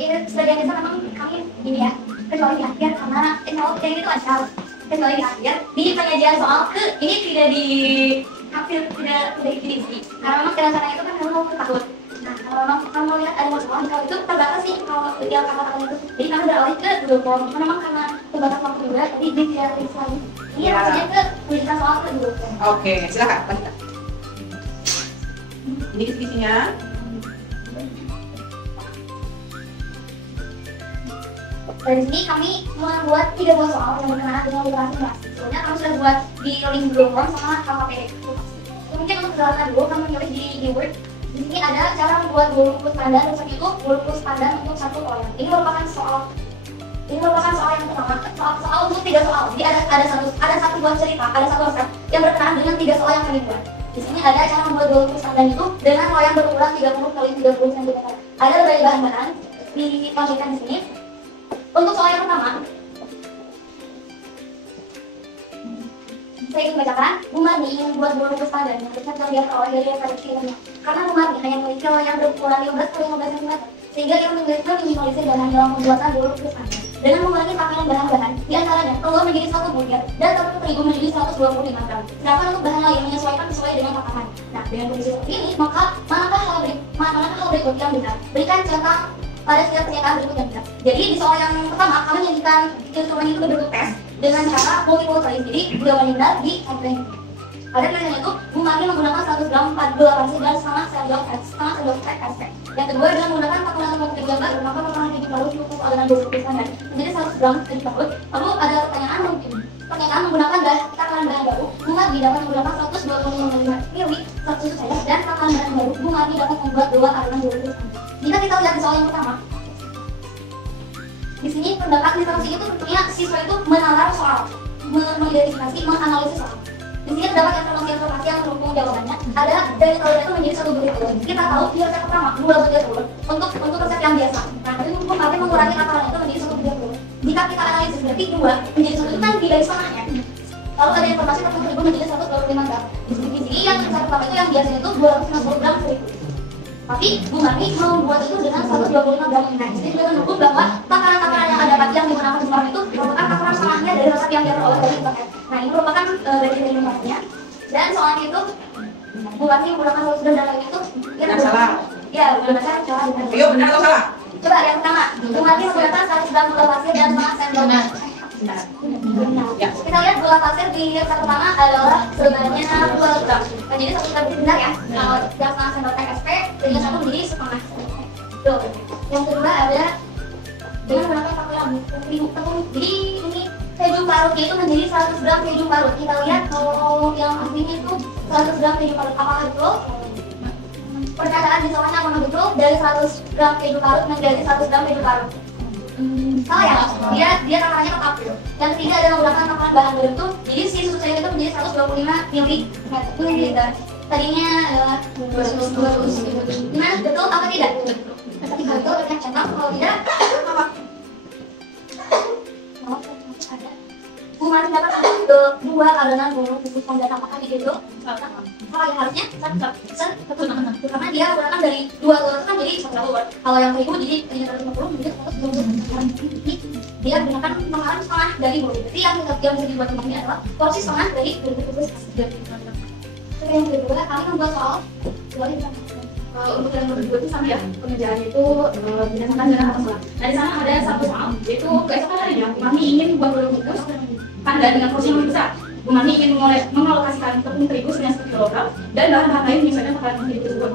sebagian besar memang kami ini ya, kecuali di akhir karena kalau yang itu asal kecuali di akhir di penyajian soal ini tidak di hampir tidak diisi karena memang rencana itu kan memang takut. Nah, kalau memang kamu lihat ada soal kalau itu terbatas sih kalau yang kata-kata itu. Jadi kami beralih ke Google Form karena memang karena terbatas waktu juga jadi tidak bisa ini maksudnya ke pendidikan soal ke Google Form. Oke, silakan lanjutkan. Ini kisi-kisinya. Dari sini kami membuat 3 buah soal yang berkenaan dengan literasi bahasa. Sebenarnya kami sudah buat di link Google Form sama KPD. Mungkin untuk perjalanan dulu kami menulis di Word. Di sini ada cara membuat Bolu Kukus Pandan. Resep itu Bolu Kukus Pandan untuk 1 loyang. Ini merupakan soal yang pertama. Soal untuk 3 soal. Jadi ada satu buah cerita, ada satu resep yang berkenaan dengan 3 soal yang kami buat. Di sini ada cara membuat Bolu Kukus Pandan itu dengan loyang berukuran 30 x 30 cm. Ada berbagai bahan-bahan dipastikan di sini. Untuk soal yang pertama, saya ingin membacakan, Bu Marni ingin membuat Bolu Kukus Pandan yang besar dan dia peroleh dari referensi ilmiah. Karena Bu Marni hanya memiliki loyang berukuran 15 x 15 cm, sehingga ia meminimalisir bahan dalam pembuatan Bolu Kukus Pandan. Dengan mengurangi pakaian bahan-bahan, di antaranya telur menjadi 1 butir dan tepung terigu menjadi 125 gram. Sedangkan untuk bahan lain menyesuaikan sesuai dengan takaran. Nah, dengan kondisi seperti ini, maka manakah hal berikut yang benar? Berikan contoh pada setiap pernyataan berikut yang benar. Jadi di soal yang pertama kami menyajikan instrumen itu berbentuk tes dengan cara multiple choice. Jadi jawaban benar di sampling. Pada tulisannya itu Bu Marni menggunakan 100 gram 48 dan setengah sendok teh SP. Yang kedua dengan menggunakan takaran tepung gambar maka potongan keju lalu cukup adonan Bolu Kukus Pandan menjadi 100 gram keju parut. Lalu ada pertanyaan menggunakan takaran bahan baru. Bu Marni dapat menggunakan 125 ml satu susu saja dan takaran bahan baru Bu Marni dapat membuat 2 adonan Bolu Kukus Pandan. Jika kita lihat di soal yang pertama, di sini pendapat literasi itu tentunya siswa itu menalar soal, mengidentifikasi, menganalisis soal. Di sini terdapat informasi yang mendukung jawabannya. Ada dari telur itu menjadi 1 butir telur. Kita tahu di resep pertama 2 butir telur untuk resep yang biasa. Nah, itu mungkin mengurangi takaran itu menjadi 1 butir telur. Jika kita analisis berarti 2 menjadi 1 itu kan tidak setengahnya. Lalu ada informasi tepung terigu menjadi 125 gram. Di sini yang resep pertama itu yang biasanya itu 250 gram terigu. Tapi Bu Marni membuat itu dengan 125 gram. Nah, jadi juga mendukung bahwa takaran-takaran yang ada yang digunakan sekarang itu merupakan takaran setengahnya dari resep yang diperoleh dari internet. Nah, ini merupakan bagian dari informasinya. Dan soalnya itu bulannya menggunakan 100 gram dan lain itu Benar salah. ya menggunakan salah. Ayo, benar atau salah? Coba yang pertama, bulannya menggunakan 100 gram gula pasir dan 5 sendok. Benar. Ya. Kita lihat gula pasir di yang pertama adalah sebenarnya 2 gram. Nah, jadi 1 gram itu benar ya. Kalau yang 5 sendok TSP, jadi 1 menjadi setengah. Tuh. Yang kedua ada dengan menggunakan tepung. Jadi ini keju parutnya itu menjadi 100 gram keju parut. Kita lihat kalau yang aslinya itu 100 gram keju parut. Apakah betul? Pernyataan di soalnya apakah betul dari 100 gram keju parut menjadi 100 gram keju parut? Salah ya, dia takarannya tetap. Yang ketiga adalah menggunakan takaran bahan berbentuk. Jadi si susu cair itu menjadi 125 ml. Tadinya adalah 200. Nah, betul apa tidak? Ketika betul, kita centang. Kalau tidak, apa? Bukan dapat ada 2 adonan bumbu bubuk dan apakah digendong? Salah ya, harusnya betul karena dia menggunakan dari 2 telur kan jadi 1 kalau yang terigu jadi 350 menjadi 120. Dia menggunakan pengaruh setengah dari bumbu. Jadi yang bisa dibuat ini adalah porsi setengah dari bumbu bubuk. Yang kedua kami membuat soal untuk yang kedua itu sama ya, pengerjaannya itu berdasarkan dengan atas soal. Nah di sana ada satu soal, yaitu keesokan harinya kami ingin membuat bolu bungkus Anda dengan porsi yang lebih besar. Bu Mami ingin mengalokasikan tepung terigu sebanyak 1 kg dan bahan-bahan lain menyesuaikan takaran terigu tersebut.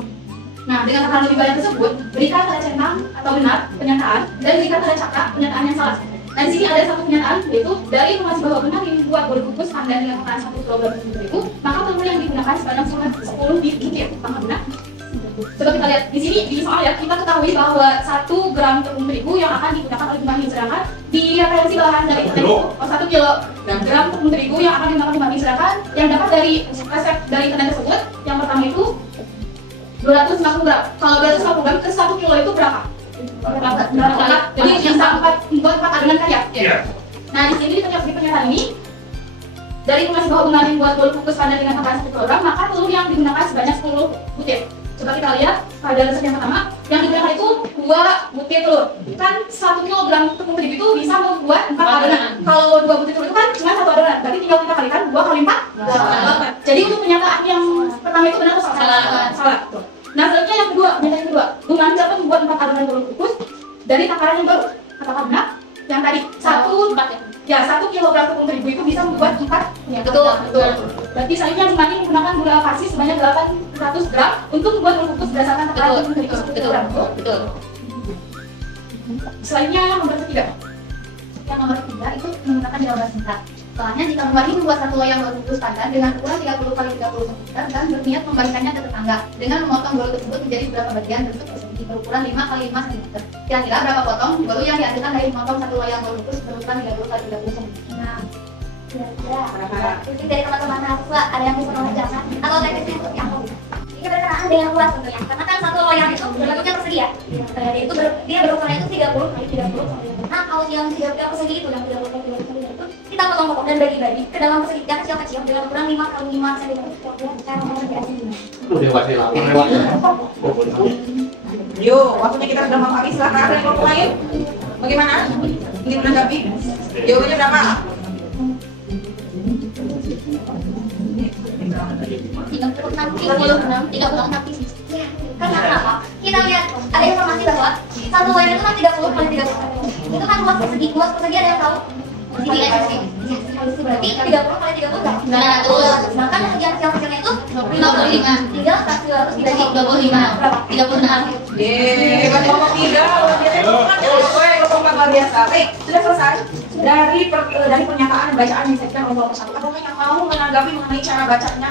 Nah, dengan takaran lebih banyak tersebut, berikan tanda centang atau benar pernyataan dan berikan tanda cakap pernyataan yang salah. Nah, di sini ada satu pernyataan, yaitu dari informasi bahwa benar ini buat bolu bungkus Anda dengan takaran 1 kg tepung terigu, maka tepung yang digunakan sebanyak 10 butir. Apakah benar? Coba kita lihat di sini di soal ya, kita ketahui bahwa 1 gram tepung terigu yang akan digunakan oleh Bu Mami, sedangkan di referensi bahan dari itu 1 kilogram tepung terigu yang akan digunakan Bu Mami, sedangkan yang dapat dari resep dari kedai tersebut yang pertama itu 250 gram. Kalau 250 gram ke 1 kilo itu berapa? Berapa? Jadi bisa 4 adonan kan ya? Iya. Nah di sini di pernyataan ini dari informasi bahwa Bu Mami buat bolu bungkus Anda dengan takaran 1 kg, maka telur yang digunakan sebanyak 10 butir. Coba kita lihat pada resep yang pertama, yang digunakan itu 2 butir telur. Kan 1 kg tepung terigu itu bisa membuat 4 adonan. Kalau 2 butir telur itu kan cuma 1 adonan, berarti tinggal kita kalikan 2 kali 4. Jadi untuk pernyataan yang pertama itu benar atau salah? Salah. Nah selanjutnya yang kedua, pernyataan yang kedua, Bu Mami dapat membuat 4 adonan bolu bungkus dari takaran yang baru. Apakah benar? Yang tadi 1 kilogram tepung terigu itu bisa membuat 4. Ya, betul. Berarti selanjutnya Bu Mami menggunakan gula pasir sebanyak 800 gram untuk membuat bolu bungkus berdasarkan takaran tepung terigu 1 kg. Betul. Selanjutnya nomor ketiga. Yang nomor 3 itu menggunakan jawaban singkat. Soalnya jika Bu Mami membuat 1 loyang bolu bungkus standar dengan ukuran 30 kali 30 cm dan berniat membagikannya ke tetangga dengan memotong bolu tersebut menjadi beberapa bagian bentuk persegi berukuran 5 kali 5 cm. Kira-kira berapa potong bolu yang dihasilkan dari memotong 1 loyang bolu bungkus berukuran 30 kali 30 cm? Nah, kira-kira kritik dari teman-teman mahasiswa ada yang bisa mengerjakan atau teknisnya seperti apa? Ini berkenaan dengan luas tentunya, karena kan 1 loyang itu bentuknya persegi ya. Itu dia berukuran itu 30 kali 30 cm. Nah, kalau yang 30 persegi itu yang 30 kali 30 cm itu kita potong-potong dan bagi-bagi ke dalam persegi yang kecil-kecil dengan ukuran 5 kali 5 cm. Cara mengerjakannya. Yuk, waktunya kita sudah mau habis. Silahkan ada yang mau mulai. Bagaimana? Ingin menanggapi? Jawabannya berapa? 36 pieces. Karena kenapa? Kita lihat ada informasi bahwa 1 loyang itu kan 30 kali 30. Itu kan luas persegi ada yang tahu? Jadi berarti 30 kali 30 berapa? 900. Sedangkan persegi kecil-kecilnya itu 55. Tinggal 100 dibagi 25 berapa? 36. Kan kelompok 3, kelompok 4 luar biasa. Baik, sudah selesai dari pernyataan bacaan yang disajikan oleh kelompok 1. Apakah yang mau menanggapi mengenai cara bacanya,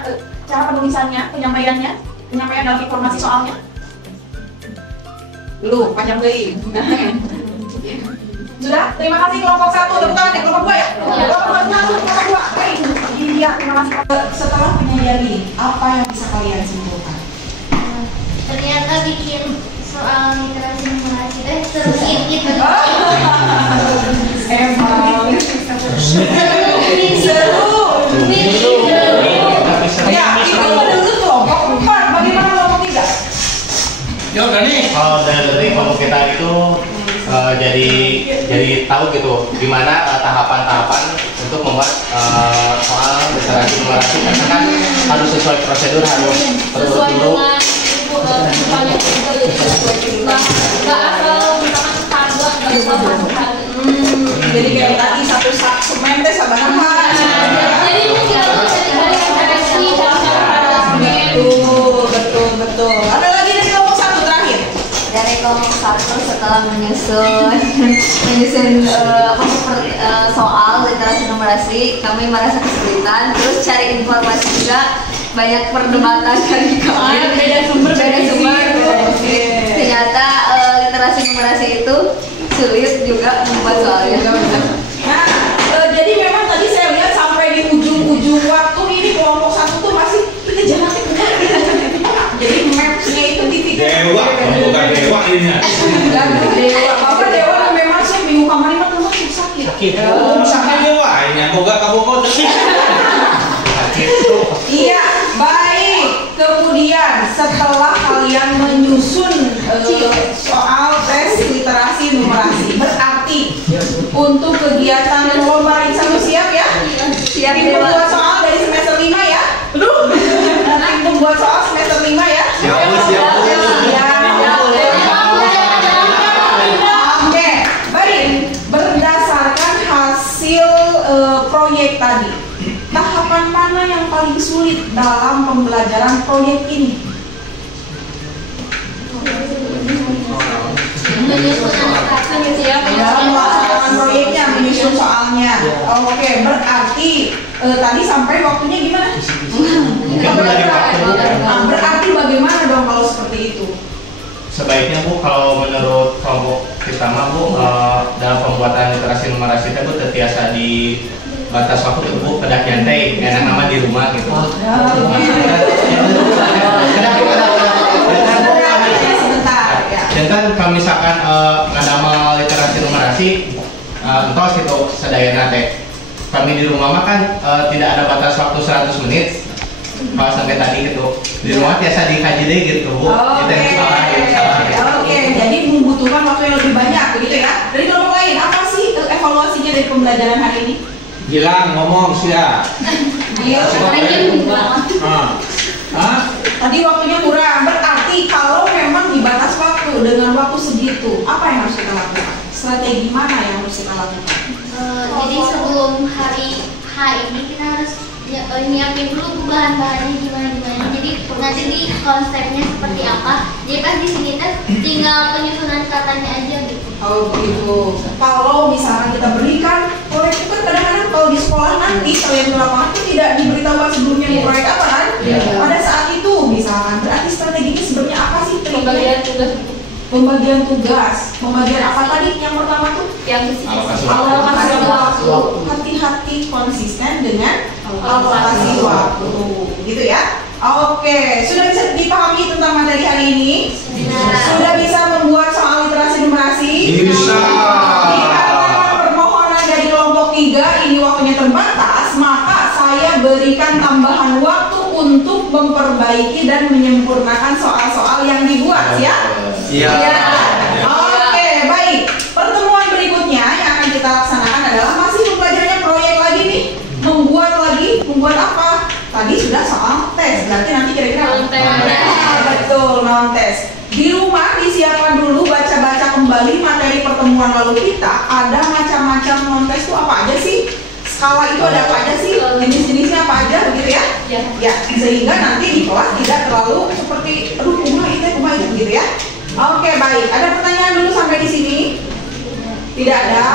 cara penulisannya, penyampaian dalam informasi soalnya? Belum, panjang lagi. Sudah, terima kasih kelompok 1. Tepuk tangan kelompok 2 ya. Kelompok 1, kelompok 2. Baik, iya, terima kasih. Setelah penyajian ini, apa yang bisa kalian simpulkan? Ternyata bikin soal literasi numerasi seru gitu. Emang seru. Ya, itu dulu kelompok 4. Bagaimana kelompok 3? Yo, Dani. Kalau dari kelompok kita itu jadi tahu gitu gimana tahapan-tahapan untuk untuk membuat soal literasi numerasi karena kan harus sesuai prosedur, harus sesuai dulu. dengan misalnya nggak asal misalkan harga nggak harga. Jadi kayak tadi satu sak semen teh sabaraha. Jadi mungkin dari referensi Betul. Ada lagi dari kelompok 1 terakhir. Dari kelompok 1 setelah menyusun soal literasi numerasi, kami merasa kesulitan. Terus cari informasi juga banyak perdebatan dari kami. Beda sumber. Ternyata literasi numerasi itu sulit juga membuat soalnya. Nah, jadi memang tadi saya lihat sampai di ujung waktu ini kelompok 1 tuh masih kita jalan jadi mapsnya itu di titik Dewa, bukan dewa ini. Bapak dewa memang sih bingung kamar ini mah susah ya. Sakit dewa ini, moga kamu mau Iya, baik. Kemudian setelah kalian menyusun soal tes literasi numerasi, berarti untuk kegiatan lomba insanu siap ya? Siap. Tim membuat soal dari semester 5 ya? Tim membuat soal semester 5 ya? Siap. Oke, baik. Berdasarkan hasil proyek tadi, tahapan mana yang paling sulit dalam pembelajaran proyek ini? Dalam melaksanakan proyeknya, menyusun soalnya. Oke, berarti tadi sampai waktunya gimana? Berarti bagaimana dong kalau seperti itu? Sebaiknya Bu, kalau menurut kelompok kita mah Bu, dalam pembuatan literasi numerasi itu Bu terbiasa di batas waktu Bu, kedah nyantai, enak nama di rumah gitu. Dan kan kalau misalkan ngadama literasi numerasi, entos itu sedayana teh. Kami di rumah mah kan tidak ada batas waktu 100 menit. Kalau sampai tadi gitu, di rumah biasa dikaji deh gitu Bu. Oke, jadi membutuhkan waktu yang lebih banyak begitu ya. Dari kelompok lain, apa sih evaluasinya dari pembelajaran hari ini? Gilang ngomong siap. Tadi waktunya kurang, berarti kalau memang dibatas waktu dengan waktu segitu, apa yang harus kita lakukan? Strategi mana yang harus kita lakukan? Jadi sebelum hari ini kita harus nyiapin dulu bahan-bahannya gimana. Jadi nanti di konsepnya seperti apa. Jadi pas di sini tinggal penyusunan katanya aja gitu. Oh begitu. Kalau misalnya kita berikan proyek itu kan kadang-kadang kalau di sekolah nanti kalian di lapangan itu tidak diberitahukan sebelumnya proyek apa kan? Pada saat itu misalnya berarti strateginya sebenarnya apa sih? Pembagian tugas. Pembagian apa tadi? Yang pertama tuh? Yang alokasi waktu. Hati-hati konsisten dengan alokasi waktu. Gitu ya? Oke, sudah bisa dipahami tentang materi hari ini? Sudah bisa membuat soal literasi numerasi? Bisa. Dikarenakan permohonan dari kelompok 3 ini waktunya terbatas, maka saya berikan tambahan waktu untuk memperbaiki dan menyempurnakan soal-soal yang dibuat ya? Iya. Oke, baik. Pertemuan berikutnya yang akan kita laksanakan adalah masih mempelajari proyek lagi nih. Membuat apa? Tadi sudah soal tes, berarti nanti kira-kira betul, non tes. Di rumah disiapkan dulu, baca-baca kembali materi pertemuan lalu kita. Ada macam-macam non tes itu apa aja sih? Skala itu ada apa aja sih? Jenis-jenisnya apa aja begitu ya? Ya, sehingga nanti di kelas tidak terlalu seperti aduh kumaha itu gitu ya. Oke, baik. Ada pertanyaan dulu sampai di sini? Tidak ada.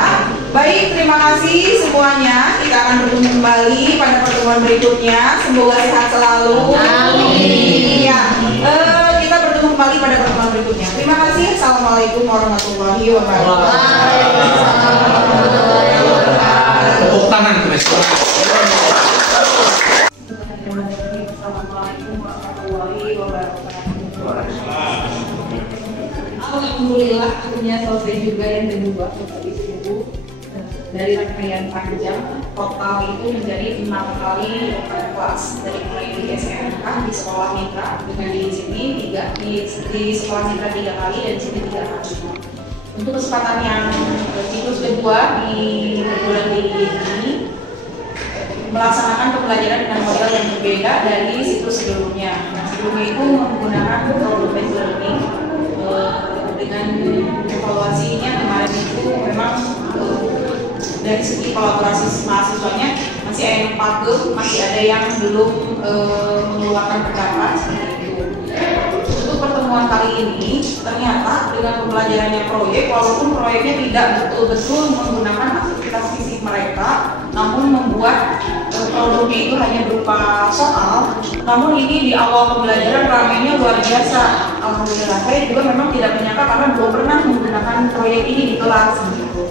Baik, terima kasih semuanya. Kita akan bertemu kembali pada pertemuan berikutnya. Semoga sehat selalu. Amin. Ya, kita bertemu kembali pada pertemuan berikutnya. Terima kasih. Assalamualaikum warahmatullahi wabarakatuh. Tepuk tangan terus. Assalamualaikum warahmatullahi wabarakatuh. Alhamdulillah akhirnya selesai juga yang kedua Bapak Ibu. Dari rangkaian panjang total itu menjadi 6 kali kelas dari mulai di SMK di sekolah mitra dengan di sini 3 di sekolah mitra 3 kali dan di sini 3 kali. Untuk kesempatan yang siklus kedua di bulan ini melaksanakan pembelajaran dengan model yang berbeda dari siklus sebelumnya. Nah, sebelumnya itu menggunakan problem based learning dengan evaluasinya kemarin itu memang dari segi kolaborasi mahasiswanya masih ada yang patuh, masih ada yang belum mengeluarkan pendapat seperti itu. Untuk pertemuan kali ini ternyata dengan pembelajarannya proyek, walaupun proyeknya tidak betul-betul menggunakan aktivitas fisik mereka, namun membuat problemnya itu hanya berupa soal. Namun ini di awal pembelajaran ramainya luar biasa. Alhamdulillah, saya juga memang tidak menyangka karena belum pernah menggunakan proyek ini di kelas gitu.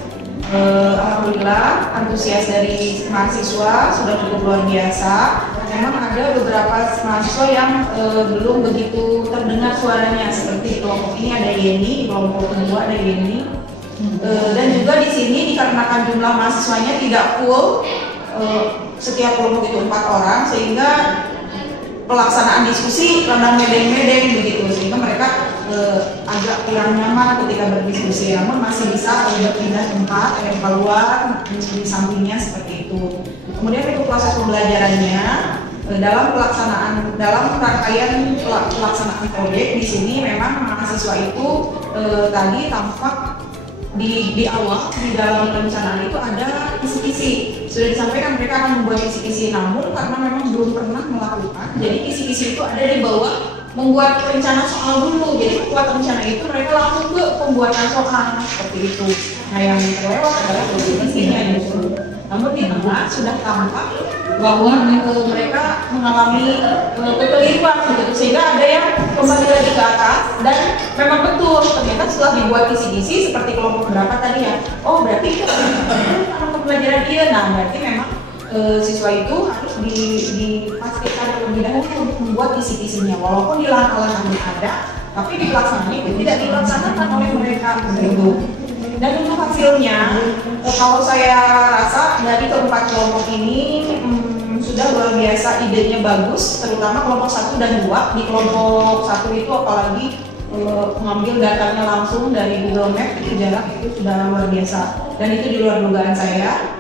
Alhamdulillah, antusias dari mahasiswa sudah cukup luar biasa. Memang ada beberapa mahasiswa yang belum begitu terdengar suaranya, seperti kelompok ini ada Yeni, kelompok kedua ada Yeni. Dan juga di sini dikarenakan jumlah mahasiswanya tidak full, setiap kelompok itu 4 orang, sehingga pelaksanaan diskusi rada medeng-medeng begitu, sehingga mereka agak kurang nyaman ketika berdiskusi. Namun masih bisa berpindah tempat, ada keluar di sampingnya seperti itu. Kemudian itu proses pembelajarannya dalam rangkaian pelaksanaan proyek di sini memang mahasiswa itu tadi tampak di awal di dalam perencanaan itu ada kisi-kisi. Sudah disampaikan mereka akan membuat kisi-kisi, namun karena memang belum pernah melakukan, jadi kisi-kisi itu ada di bawah membuat rencana soal dulu. Jadi membuat rencana itu mereka langsung ke pembuatan soal seperti itu. Nah, yang terlewat adalah kisi-kisinya justru. Namun di tengah sudah tampak bahwa mereka mengalami kekeliruan begitu, sehingga ada yang kembali lagi ke atas. Dan memang betul ternyata setelah dibuat kisi-kisi seperti kelompok berapa tadi ya, oh berarti itu karena pembelajaran dia. Nah, berarti memang siswa itu harus dipastikan terlebih dahulu untuk membuat kisi-kisinya, walaupun di langkah-langkahnya ada, tapi di pelaksanaannya itu tidak dilaksanakan oleh mereka begitu. Dan untuk hasilnya, kalau saya rasa dari keempat kelompok ini sudah luar biasa, idenya bagus, terutama kelompok 1 dan 2. Di kelompok 1 itu apalagi mengambil datanya langsung dari Google Map, itu jarak itu sudah luar biasa, dan itu di luar dugaan saya.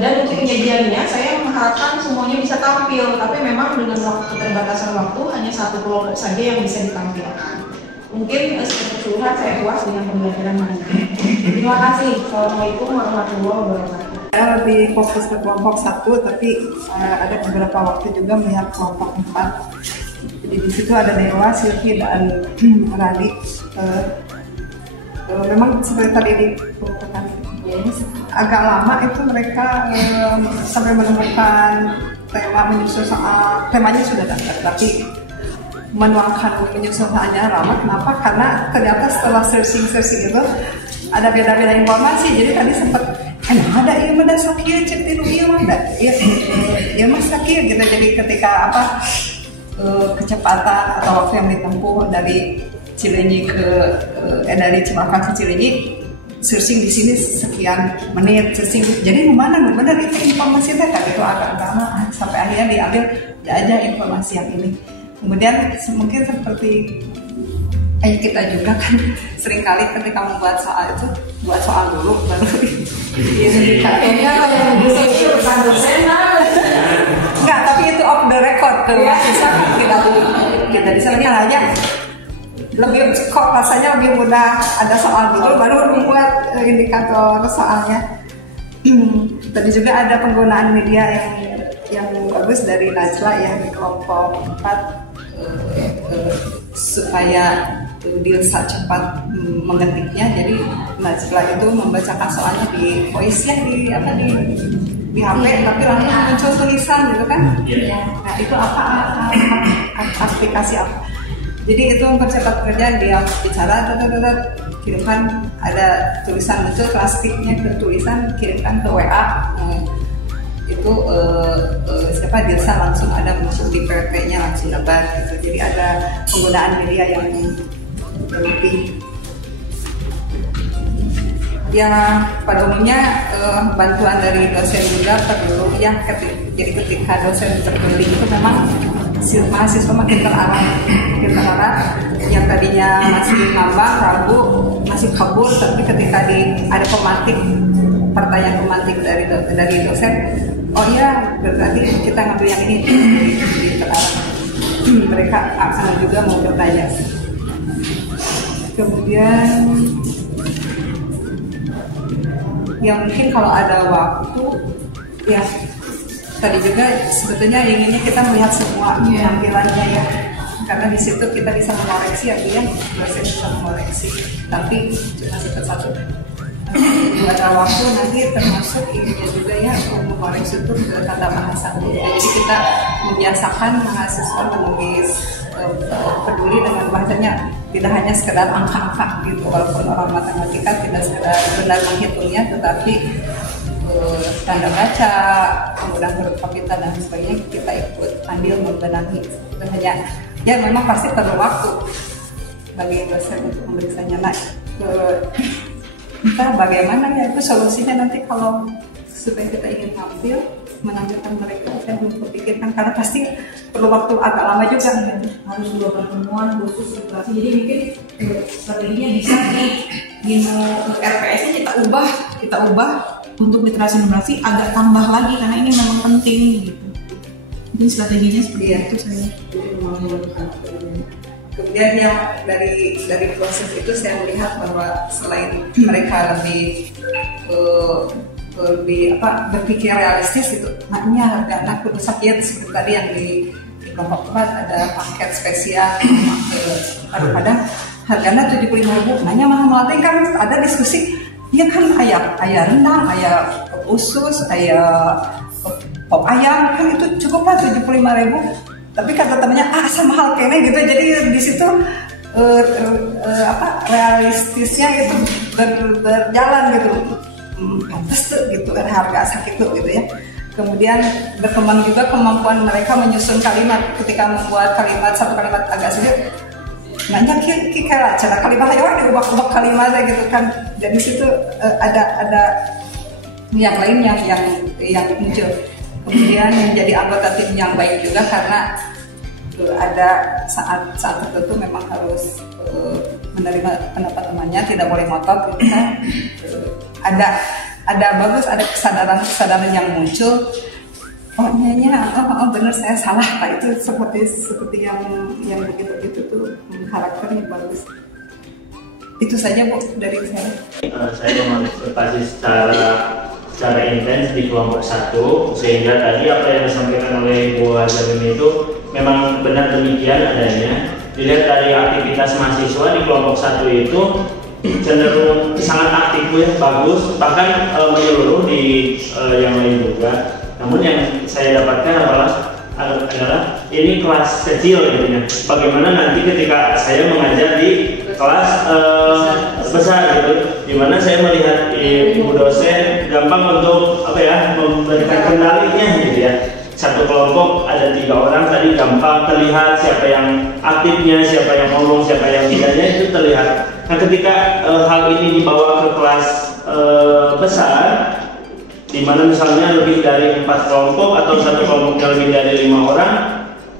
Dan untuk penyajiannya saya mengharapkan semuanya bisa tampil, tapi memang dengan keterbatasan waktu hanya 1 kelompok saja yang bisa ditampilkan. Mungkin secara keseluruhan saya puas dengan pembelajaran hari ini. Terima kasih. Assalamualaikum warahmatullahi wabarakatuh. Saya lebih fokus ke kelompok 1, tapi ada beberapa waktu juga melihat kelompok 4. Jadi di situ ada Dewa, Silvi, dan Radi. Memang seperti tadi dikemukakan, agak lama itu mereka sampai menemukan tema menyusun soal. Temanya sudah dapat, tapi menuangkan penyusunannya lama. Kenapa? Karena ternyata setelah searching itu ada beda-beda informasi. Jadi tadi sempat ada iya mah sakit cek tiru iya mah iya mah sakit gitu. Jadi ketika kecepatan atau waktu yang ditempuh dari Cileunyi dari Cimapak ke Cileunyi, searching di sini sekian menit searching. Jadi mana benar itu informasi teh kan, itu agak lama sampai akhirnya diambil aja informasi yang ini. Kemudian mungkin seperti kita juga kan seringkali ketika membuat soal itu buat soal dulu baru enggak, tapi itu off the record ke mahasiswa kita disampaikan aja lebih kok rasanya lebih mudah ada soal dulu baru membuat indikator soalnya. Tadi juga ada penggunaan media yang bagus dari Najla ya di kelompok 4 supaya Dilsa cepat mengetiknya. Jadi Najla itu membacakan soalnya di voice ya di HP, tapi langsung muncul tulisan gitu kan. Nah itu apa aplikasi apa? Jadi itu mempercepat pekerjaan, dia bicara kirimkan ada tulisan muncul, transkripnya ke tulisan kirimkan ke WA. Itu siapa Dilsa langsung ada muncul di PRP-nya langsung dapat gitu. Jadi ada penggunaan media yang lebih ya pada umumnya bantuan dari dosen juga perlu ya. Jadi ketika dosen terpilih itu memang mahasiswa makin terarah yang tadinya masih ngambang ragu masih kabur, tapi ketika ada pematik pertanyaan pemantik dari dosen, oh iya berarti kita ngambil yang ini di terarah. Mereka akan juga mau bertanya. Kemudian yang mungkin kalau ada waktu ya tadi juga sebetulnya inginnya kita melihat semua tampilannya ya, karena di situ kita bisa mengoreksi ya, dosen bisa mengoreksi, tapi cuma satu. Ada waktu nanti termasuk ininya juga ya, mengoreksi itu tata bahasa. Jadi kita membiasakan mahasiswa menulis peduli dengan bahasanya, tidak hanya sekedar angka-angka gitu, walaupun orang matematika tidak sekedar benar menghitungnya, tetapi tanda baca, kemudian huruf kapital dan sebagainya kita ikut ambil membenahi. Hanya ya memang pasti perlu waktu bagi dosen untuk memeriksanya. Nah, entah bagaimana ya itu solusinya nanti kalau supaya kita ingin tampil menampilkan mereka, saya belum terpikirkan karena pasti perlu waktu agak lama juga. Harus 2 pertemuan khusus literasi. Jadi mungkin strateginya bisa di RPS-nya kita ubah untuk literasi numerasi agak tambah lagi karena ini memang penting gitu. Jadi strateginya seperti itu saya. Kemudian yang dari proses itu saya melihat bahwa selain mereka lebih berpikir realistis itu, maknya harga anak kudu sakit seperti tadi yang di kelompok 4 ada paket spesial kadang harganya 75.000, nanya mahal kan ada diskusi ya kan ayam rendang, ayam usus, ayam pop ayam kan itu cukup lah 75.000, tapi kata temennya asal mahal kene gitu. Jadi di situ realistisnya itu berjalan gitu, pantas tuh gitu kan harga sakit tuh gitu ya. Kemudian berkembang juga kemampuan mereka menyusun kalimat. Ketika membuat satu kalimat agak sulit, nanya kayak cara kalimat ayo diubah-ubah kalimatnya gitu kan. Jadi situ ada yang lain yang muncul. Kemudian menjadi anggota tim yang baik juga karena ada saat tertentu memang harus menerima pendapat temannya, tidak boleh ngotot gitu kan. Ada bagus, ada kesadaran yang muncul. Oh benar saya salah Pak, itu seperti yang begitu tuh karakternya bagus. Itu saja Bu dari saya. Saya mengobservasi secara intens di kelompok 1, sehingga tadi apa yang disampaikan oleh Bu Azalin itu memang benar demikian adanya. Dilihat dari aktivitas mahasiswa di kelompok 1 itu cenderung sangat aktif ya, bagus, bahkan menyeluruh di yang lain juga. Namun yang saya dapatkan adalah ini kelas kecil gitu ya. Bagaimana nanti ketika saya mengajar di kelas besar gitu, dimana saya melihat ibu dosen gampang untuk memberikan kendalinya gitu ya. Satu kelompok ada 3 orang tadi gampang terlihat siapa yang aktifnya, siapa yang ngomong, siapa yang tidaknya itu terlihat. Nah ketika hal ini dibawa ke kelas besar, di mana misalnya lebih dari 4 kelompok atau satu kelompoknya lebih dari 5 orang,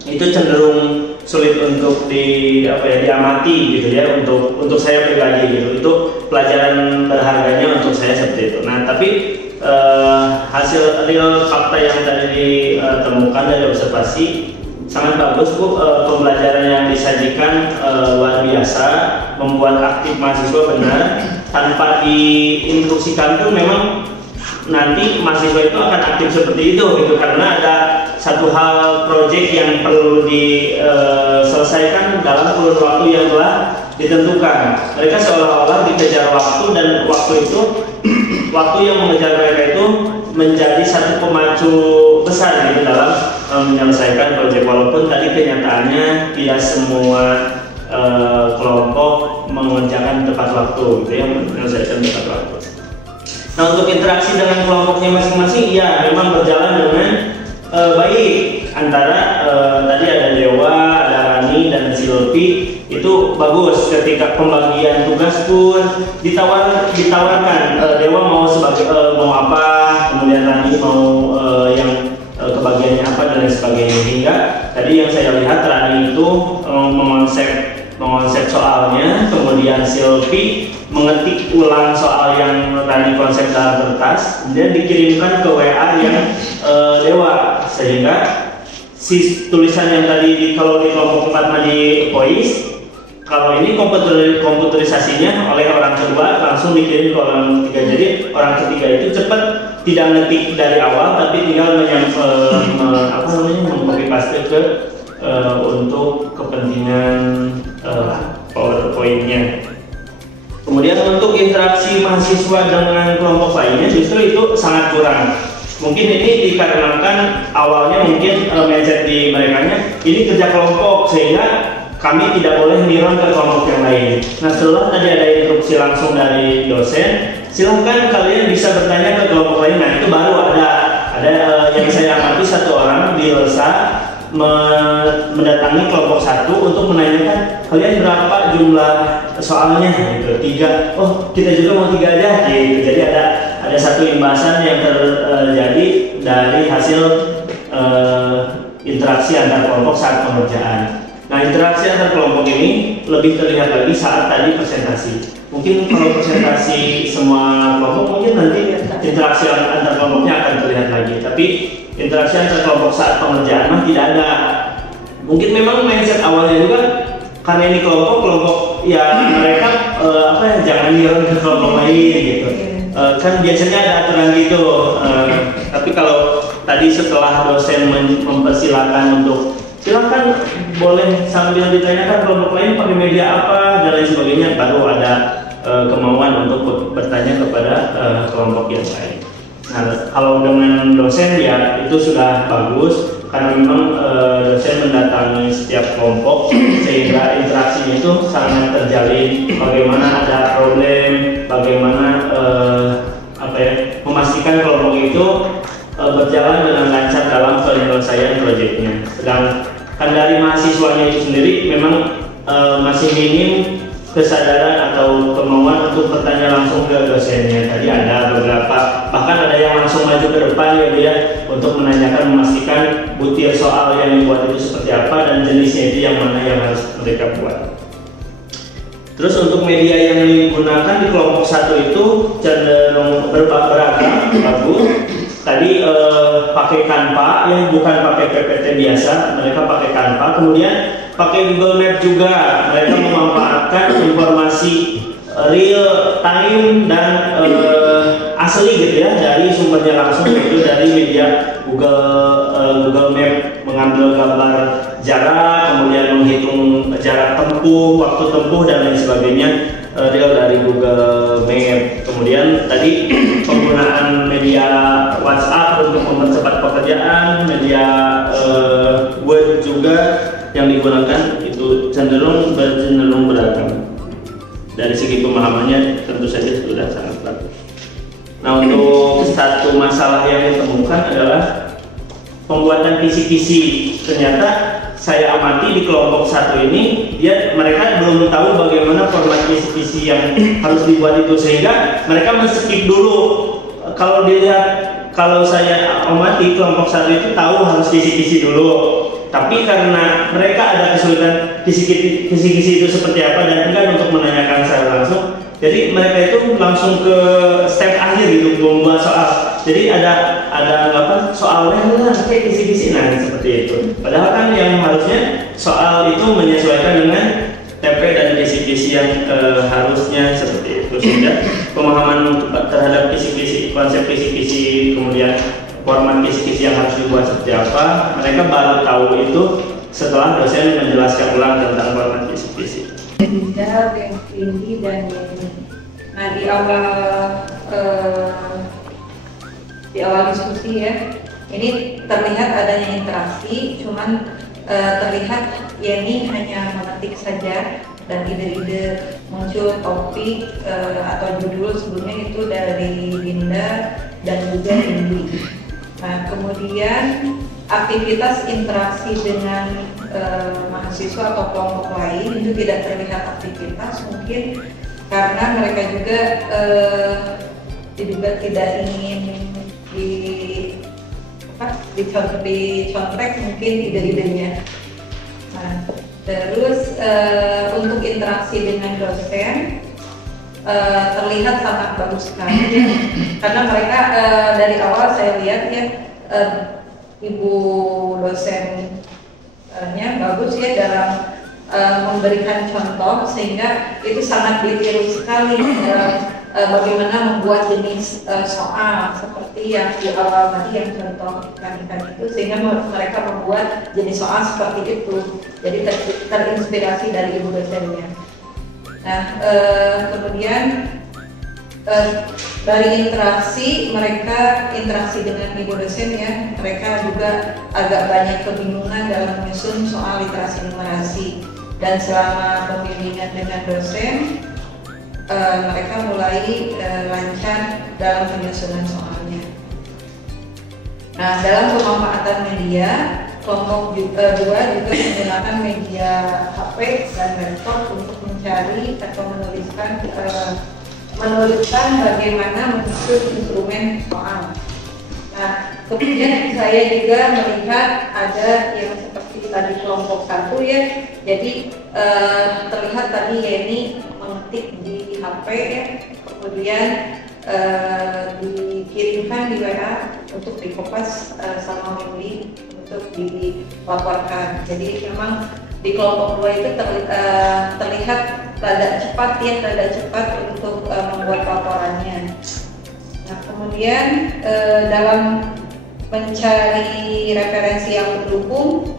itu cenderung sulit untuk diamati gitu ya, untuk saya pribadi gitu. Itu pelajaran berharganya untuk saya seperti itu. Nah tapi hasil real fakta yang tadi ditemukan dari observasi sangat bagus Bu. Pembelajaran yang disajikan luar biasa, membuat aktif mahasiswa benar, tanpa diinstruksikan pun memang nanti mahasiswa itu akan aktif seperti itu gitu, karena ada satu hal proyek yang perlu diselesaikan dalam kurun waktu yang telah ditentukan. Mereka seolah-olah dikejar waktu, dan waktu itu waktu yang mengejar mereka itu menjadi satu pemacu besar gitu dalam menyelesaikan proyek, walaupun tadi kenyataannya tidak semua kelompok mengerjakan tepat waktu gitu ya, menyelesaikan tepat waktu. Nah untuk interaksi dengan kelompoknya masing-masing ya memang berjalan dengan baik, antara tadi ada Dewa, ada Rani dan Silvi, itu bagus. Ketika pembagian tugas pun ditawarkan, Dewa mau mau apa, kemudian Rani mau yang kebagiannya apa dan lain sebagainya. Hingga tadi yang saya lihat Rani itu mengonsep soalnya, kemudian Silvi mengetik ulang soal yang tadi konsep dalam kertas, kemudian dikirimkan ke WA yang Dewa, sehingga si tulisan yang tadi kalau di kelompok 4 di voice, kalau ini komputerisasinya oleh orang kedua langsung dikirim ke orang ketiga. Jadi orang ketiga itu cepat, tidak ngetik dari awal tapi tinggal mengcopy paste ke untuk kepentingan PowerPoint-nya. Kemudian untuk interaksi mahasiswa dengan kelompok lainnya justru itu sangat kurang. Mungkin ini dikarenakan awalnya mungkin mindset di merekanya ini kerja kelompok, sehingga kami tidak boleh niron ke kelompok yang lain. Nah, setelah tadi ada instruksi langsung dari dosen, silahkan kalian bisa bertanya ke kelompok lain. Nah, itu baru ada yang saya amati satu orang di LESA mendatangi kelompok 1 untuk menanyakan kalian berapa jumlah soalnya gitu. 3. Oh, kita juga mau 3 aja gitu. Jadi ada satu imbasan yang terjadi dari hasil interaksi antar kelompok saat pengerjaan. Nah, interaksi antar kelompok ini lebih terlihat lagi saat tadi presentasi. Mungkin kalau presentasi semua kelompok mungkin nanti interaksi antar kelompoknya akan terlihat lagi. Tapi interaksi antar kelompok saat pengerjaan mah tidak ada. Mungkin memang mindset awalnya juga karena ini kelompok ya mereka jangan niron ke kelompok lain gitu. Kan biasanya ada aturan gitu. Tapi kalau tadi setelah dosen mempersilahkan untuk silakan boleh sambil ditanyakan kelompok lain pakai media apa dan lain sebagainya, baru ada kemauan untuk bertanya kepada kelompok yang lain. Nah, kalau dengan dosen ya itu sudah bagus karena memang dosen mendatangi setiap kelompok sehingga interaksinya itu sangat terjalin. Bagaimana ada problem, bagaimana memastikan kelompok itu berjalan dengan lancar dalam penyelesaian proyeknya. Sedangkan dari mahasiswanya itu sendiri memang masih minim kesadaran atau kemauan untuk bertanya langsung ke dosennya. Tadi ada beberapa, bahkan ada yang langsung maju ke depan ya dia untuk menanyakan, memastikan butir soal yang dibuat itu seperti apa dan jenisnya itu yang mana yang harus mereka buat. Terus untuk media yang digunakan di kelompok 1 itu cenderung beragam, bagus. Tadi pakai Canva, yang bukan pakai PPT biasa, mereka pakai Canva. Kemudian pakai Google Map juga, mereka memanfaatkan informasi real time dan asli gitu ya dari sumbernya langsung, yaitu dari media Google Map, mengambil gambar jarak, kemudian menghitung jarak tempuh, waktu tempuh dan lain sebagainya real dari Google Map. Kemudian tadi penggunaan media WhatsApp untuk mempercepat pekerjaan, media Word juga yang digunakan itu cenderung beragam. Dari segi pemahamannya tentu saja sudah sangat bagus. Nah, untuk satu masalah yang ditemukan adalah pembuatan kisi-kisi. Ternyata saya amati di kelompok 1 ini mereka belum tahu bagaimana format kisi-kisi yang harus dibuat itu, sehingga mereka men-skip dulu. Kalau saya amati kelompok 1 itu tahu harus kisi-kisi dulu, tapi karena mereka ada kesulitan kisi-kisi itu seperti apa dan enggan untuk menanyakan secara langsung, jadi mereka itu langsung ke step akhir gitu, membuat soal. Jadi ada soalnya kayak kisi-kisi, nah seperti itu. Padahal kan yang harusnya soal itu menyesuaikan dengan TP dan kisi-kisi yang harusnya seperti itu. Sehingga pemahaman terhadap kisi-kisi, konsep kisi-kisi, kemudian format kisi-kisi yang harus dibuat seperti apa, mereka baru tahu itu setelah dosen menjelaskan ulang tentang format kisi-kisi. Jenjang yang tinggi dan ini. Nah, di awal diskusi ya, ini terlihat adanya interaksi, cuman terlihat Yeni hanya mengetik saja dan ide-ide muncul topik atau judul sebelumnya itu dari Dinda dan juga Indi. Nah, kemudian aktivitas interaksi dengan mahasiswa atau kelompok lain itu tidak terlihat aktivitas, mungkin karena mereka juga diduga tidak ingin dicontek mungkin ide-idenya. Nah, terus untuk interaksi dengan dosen terlihat sangat bagus sekali karena mereka dari awal saya lihat ya ibu dosennya bagus ya dalam memberikan contoh sehingga itu sangat detail sekali bagaimana membuat jenis soal seperti yang di awal tadi yang contoh ikan-ikan itu sehingga mereka membuat jenis soal seperti itu jadi terinspirasi dari ibu dosennya. Nah kemudian dari mereka interaksi dengan ibu dosen ya mereka juga agak banyak kebingungan dalam menyusun soal literasi numerasi. Dan selama pembimbingan dengan dosen, mereka mulai lancar dalam penyusunan soalnya. Nah, dalam pemanfaatan media, kelompok dua juga menggunakan media HP dan laptop untuk mencari atau menuliskan bagaimana menyusun instrumen soal. Nah, kemudian saya juga melihat ada yang seperti tadi kelompok 1 ya. Jadi terlihat tadi Yeni mengetik di HP ya, kemudian dikirimkan di WA untuk dikopas sama Windy untuk dilaporkan. Jadi memang di kelompok 2 itu terlihat rada cepat untuk membuat laporannya. Nah, kemudian dalam mencari referensi yang mendukung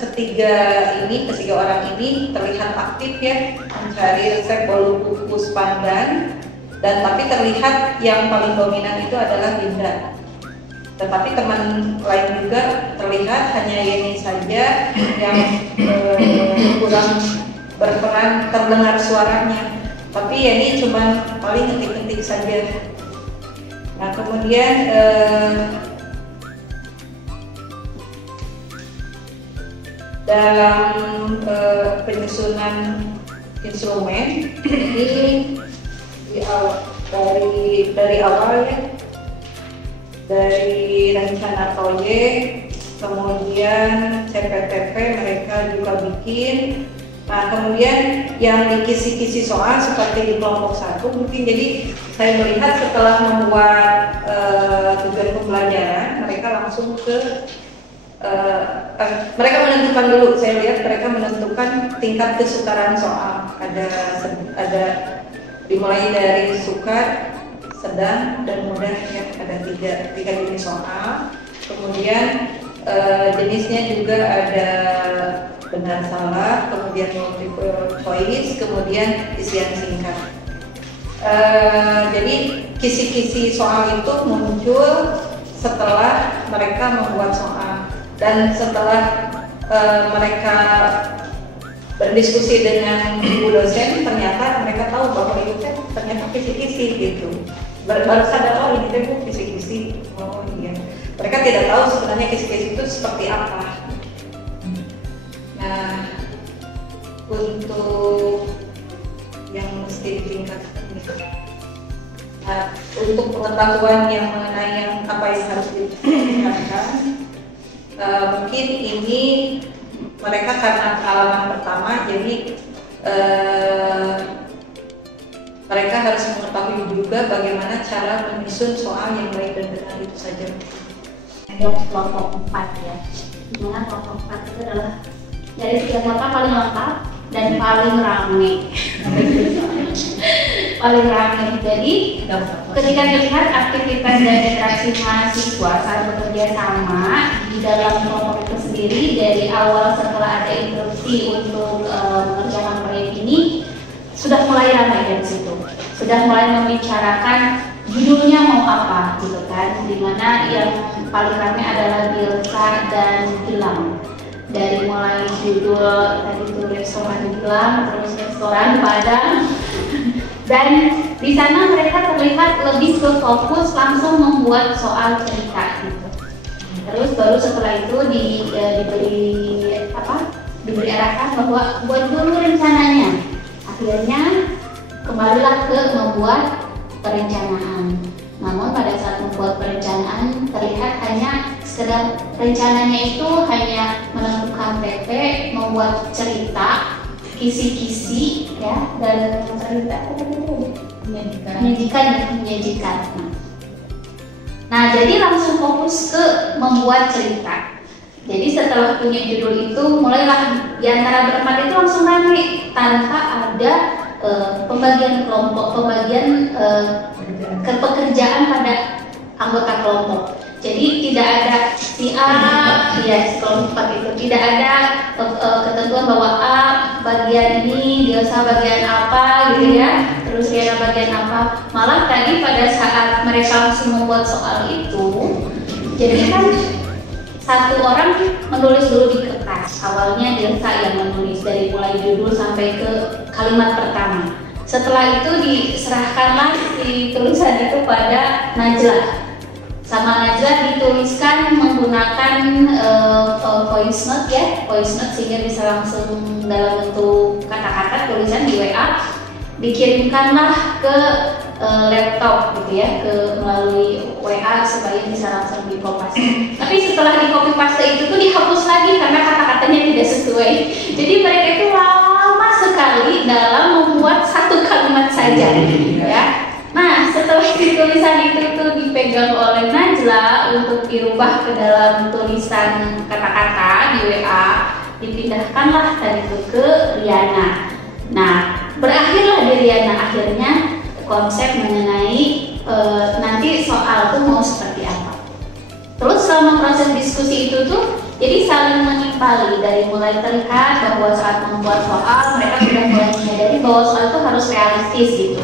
ketiga orang ini terlihat aktif ya mencari resep bolu kukus pandan dan tapi terlihat yang paling dominan itu adalah Dinda. Tetapi teman lain juga terlihat hanya Yeni saja yang kurang berperan terdengar suaranya. Tapi Yeni cuma paling ngetik-ngetik saja. Nah kemudian dalam penyusunan instrumen ini dari awal ya, dari rencana proyek, kemudian CPTP mereka juga bikin. Nah kemudian yang di kisi-kisi soal seperti di kelompok 1 mungkin jadi saya melihat setelah membuat tujuan pembelajaran mereka langsung ke mereka menentukan dulu, saya lihat mereka menentukan tingkat kesukaran soal. Ada dimulai dari sukar, sedang, dan mudah ya. Ada tiga jenis soal. Kemudian jenisnya juga ada benar salah, kemudian multiple choice, kemudian isian singkat. Jadi kisi-kisi soal itu muncul setelah mereka membuat soal. Dan setelah mereka berdiskusi dengan ibu dosen, ternyata mereka tahu bahwa ibu dosen ternyata kisi-kisi gitu. Baru sadar, oh ini tuh kisi-kisi. Oh iya. Mereka tidak tahu sebenarnya kisi-kisi itu seperti apa. Nah, untuk yang mesti ditingkatkan gitu. Nah, untuk pengetahuan yang mengenai yang apa yang harus ditingkatkan. Mungkin ini mereka karena pengalaman pertama jadi mereka harus mengetahui juga bagaimana cara menyusun soal yang baik dan benar itu saja. Ada kelompok 4 ya, dimana kelompok 4 itu adalah dari setiap kelompok paling lengkap dan paling ramai. Paling ramai. Jadi ketika dilihat aktivitas dan interaksi mahasiswa saat bekerja sama di dalam kelompok itu sendiri dari awal setelah ada instruksi untuk mengerjakan proyek ini sudah mulai ramai dari situ, sudah mulai membicarakan judulnya mau apa gitu kan, dimana yang paling ramai adalah Bilsa dan Gilang. Dari mulai judul tadi itu restoran Gilang, terus restoran Padang. Dan di sana mereka terlihat lebih ke fokus langsung membuat soal cerita gitu. Terus baru setelah itu diberi arahan bahwa buat dulu rencananya. Akhirnya kembalilah ke membuat perencanaan. Namun pada saat membuat perencanaan terlihat hanya sekedar rencananya itu hanya menentukan PP, membuat cerita kisi-kisi ya, dan cerita menyajikan. Nah, jadi langsung fokus ke membuat cerita. Jadi setelah punya judul itu, mulailah di antara berempat itu langsung rame tanpa ada pembagian kelompok, pembagian kepekerjaan pada anggota kelompok. Jadi tidak ada si A, ya kelompok itu tidak ada ketentuan bahwa A bagian ini, Delsa bagian apa gitu ya, terus Riana bagian apa. Malah tadi pada saat mereka langsung membuat soal itu, jadi kan satu orang menulis dulu di kertas. Awalnya Delsa yang menulis dari mulai judul sampai ke kalimat pertama. Setelah itu diserahkanlah si tulisan itu pada Najla. Sama Najla dituliskan menggunakan voice note ya, voice note sehingga bisa langsung dalam bentuk kata-kata tulisan di WA, dikirimkanlah ke laptop gitu ya, ke melalui WA supaya bisa langsung di copy paste. Tapi setelah di copy paste itu tuh dihapus lagi karena kata-katanya tidak sesuai. Jadi mereka itu lama sekali dalam membuat satu kalimat saja ya. Nah, setelah tulisan itu tuh dipegang oleh Najla untuk dirubah ke dalam tulisan kata-kata di WA, dipindahkanlah tadi itu ke Riana. Nah, berakhirlah di Riana akhirnya konsep mengenai nanti soal tuh mau seperti apa. Terus selama proses diskusi itu tuh jadi saling menimpali, dari mulai terlihat bahwa saat membuat soal mereka sudah mulai menyadari bahwa soal itu harus realistis gitu.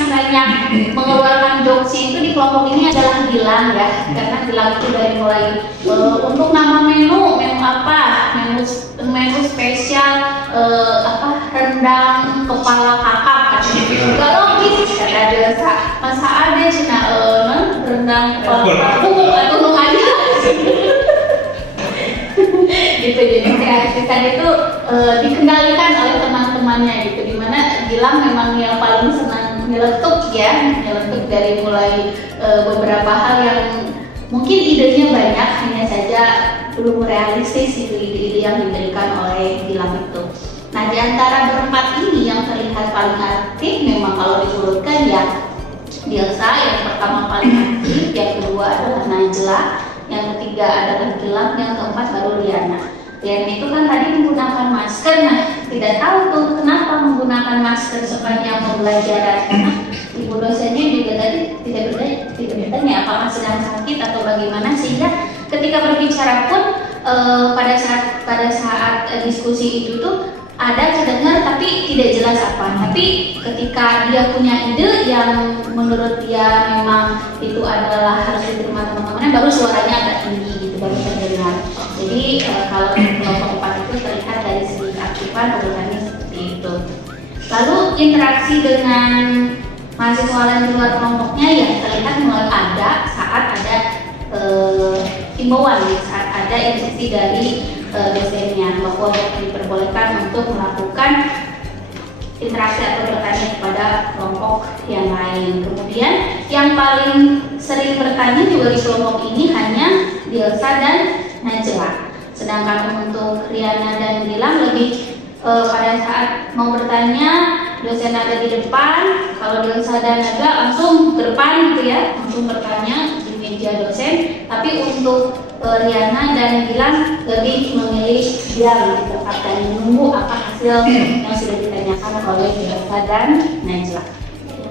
Caranya mengeluarkan jokesnya itu di kelompok ini adalah Gilang ya, karena Gilang itu dari mulai untuk nama menu apa, menu spesial rendang kepala kakap katanya, gak logis kata Delsa. Masa ada cina rendang kepala kakap atau aja gitu. Jadi kreativitas itu dikendalikan oleh teman-temannya gitu, dimana Gilang memang yang paling senang nyeletuk dari mulai beberapa hal yang mungkin idenya banyak, hanya saja belum realistis itu ide-ide yang diberikan oleh Gilang itu. Nah, di antara berempat ini yang terlihat paling aktif memang kalau diurutkan ya Delsa yang pertama paling aktif, yang kedua adalah Najla, yang ketiga adalah Gilang, yang keempat baru Riana. Riana itu kan tadi menggunakan masker. Nah, tidak tahu tuh kenapa menggunakan masker sepanjang pembelajaran, karena ibu dosennya juga tadi tidak bertanya apakah sedang sakit atau bagaimana, sehingga ketika berbicara pun pada saat diskusi itu tuh ada terdengar tapi tidak jelas apa. Tapi ketika dia punya ide yang menurut dia memang itu adalah harus diterima teman-temannya, baru suaranya agak tinggi gitu, baru terdengar. Jadi kalau kelompok 4 itu terlihat dari segi keaktifan urutannya seperti itu. Lalu interaksi dengan mahasiswa lain di luar kelompoknya yang terlihat mulai ada saat ada himbauan, saat ada instruksi dari dosennya bahwa diperbolehkan untuk melakukan interaksi atau bertanya kepada kelompok yang lain. Kemudian yang paling sering bertanya juga di kelompok ini hanya Delsa dan Najla. Sedangkan untuk Riana dan Gilang lebih pada saat mau bertanya dosen ada di depan, kalau Delsa dan Najla langsung ke depan gitu ya, langsung bertanya di meja dosen. Tapi untuk Riana dan Gilang lebih memilih diam gitu, dan menunggu apa hasil yang sudah ditanyakan oleh Delsa dan Najla.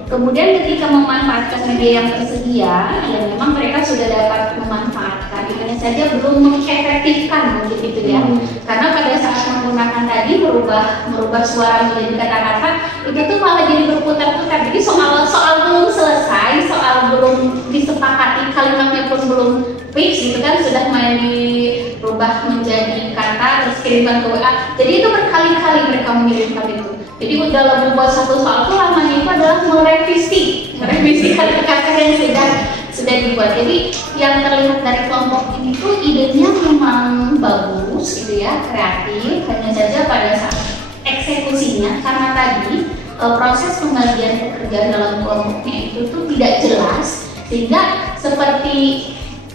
Kemudian ketika memanfaatkan media yang tersedia, ya memang mereka sudah dapat memanfaatkan, hanya saja belum mengefektifkan mungkin gitu ya. Karena pada saat menggunakan tadi merubah suara menjadi kata-kata, itu tuh malah jadi berputar-putar. Jadi soal belum selesai, soal belum disepakati, kalimatnya pun belum fix gitu kan, sudah main dirubah menjadi kata terus kirimkan ke WA. Jadi itu berkali-kali mereka mengirimkan itu. Jadi dalam membuat satu soal itu lamanya itu adalah merevisi kata-kata yang sudah dibuat. Jadi yang terlihat dari kelompok ini tuh idenya memang bagus gitu ya, kreatif, hanya saja pada saat eksekusinya karena tadi proses pembagian pekerjaan dalam kelompoknya itu tuh tidak jelas, sehingga seperti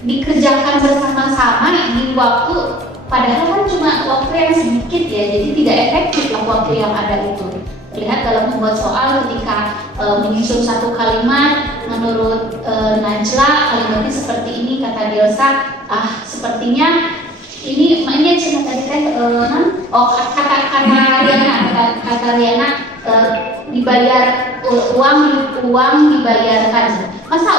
dikerjakan bersama-sama di waktu, padahal kan cuma waktu yang sedikit ya, jadi tidak efektif lah wakil-wakil yang ada itu. Lihat dalam membuat soal ketika menyusun satu kalimat, menurut Najla kalimatnya seperti ini, kata Delsa, sepertinya ini cina tadi kan kata Riana dibayar uang dibayarkan. Masa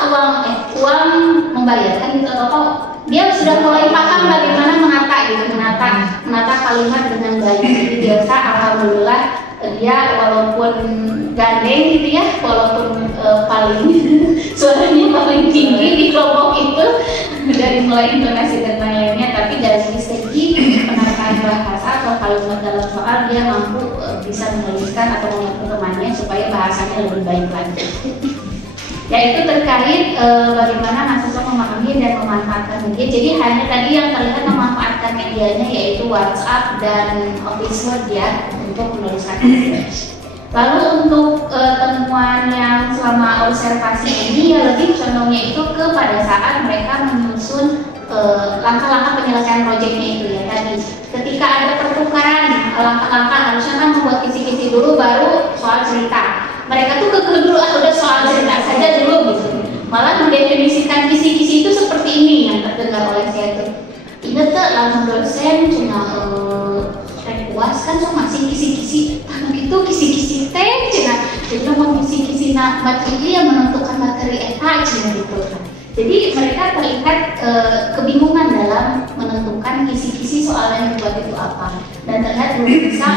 uang membayarkan gitu, atau dia sudah mulai paham bagaimana menata kalimat dengan baik. Jadi Delsa alhamdulillah dia walaupun gandeng gitu ya, walaupun suaranya paling tinggi di kelompok itu dari mulai intonasi dan lain-lainnya, tapi dari segi penataan bahasa atau kalimat dalam soal dia mampu bisa menuliskan atau membantu temannya supaya bahasanya lebih baik lagi. Yaitu terkait bagaimana mahasiswa memahami dan memanfaatkan media. Jadi hanya tadi yang terlihat memanfaatkan medianya yaitu WhatsApp dan Office Word ya untuk menuliskan message. Lalu untuk temuan yang selama observasi ini ya lebih contohnya itu pada saat mereka menyusun langkah-langkah penyelesaian proyeknya itu ya tadi. Ketika ada pertukaran langkah-langkah harusnya kan membuat kisi-kisi dulu baru soal cerita. Mereka tuh dulu udah soal cerita saja dulu gitu. Malah mendefinisikan kisi-kisi itu seperti ini yang terdengar oleh saya tuh. Ingat tuh langsung dosen cina puas kan sama masih kisi-kisi tanah itu kisi-kisi teh cina. Jadi mau kisi-kisi materi yang menentukan materi eta cina gitu. Jadi mereka terlihat kebingungan dalam menentukan kisi-kisi soal yang dibuat itu apa, dan terlihat belum bisa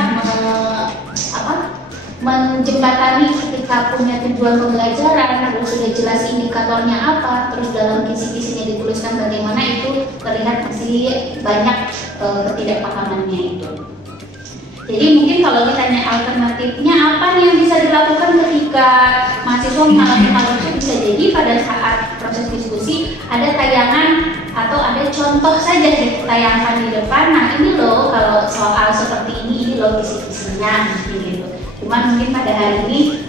menjembatani ketika punya tujuan pembelajaran, terus sudah jelas indikatornya apa, terus dalam kisi-kisinya dituliskan bagaimana, itu terlihat masih banyak ketidakpahamannya itu. Jadi mungkin kalau ditanya alternatifnya apa yang bisa dilakukan ketika mahasiswa mengalami hal itu, bisa jadi pada saat proses diskusi ada tayangan atau ada contoh saja ditayangkan di depan. Nah ini loh kalau soal seperti ini loh kisi-kisinya gitu. Cuman mungkin pada hari ini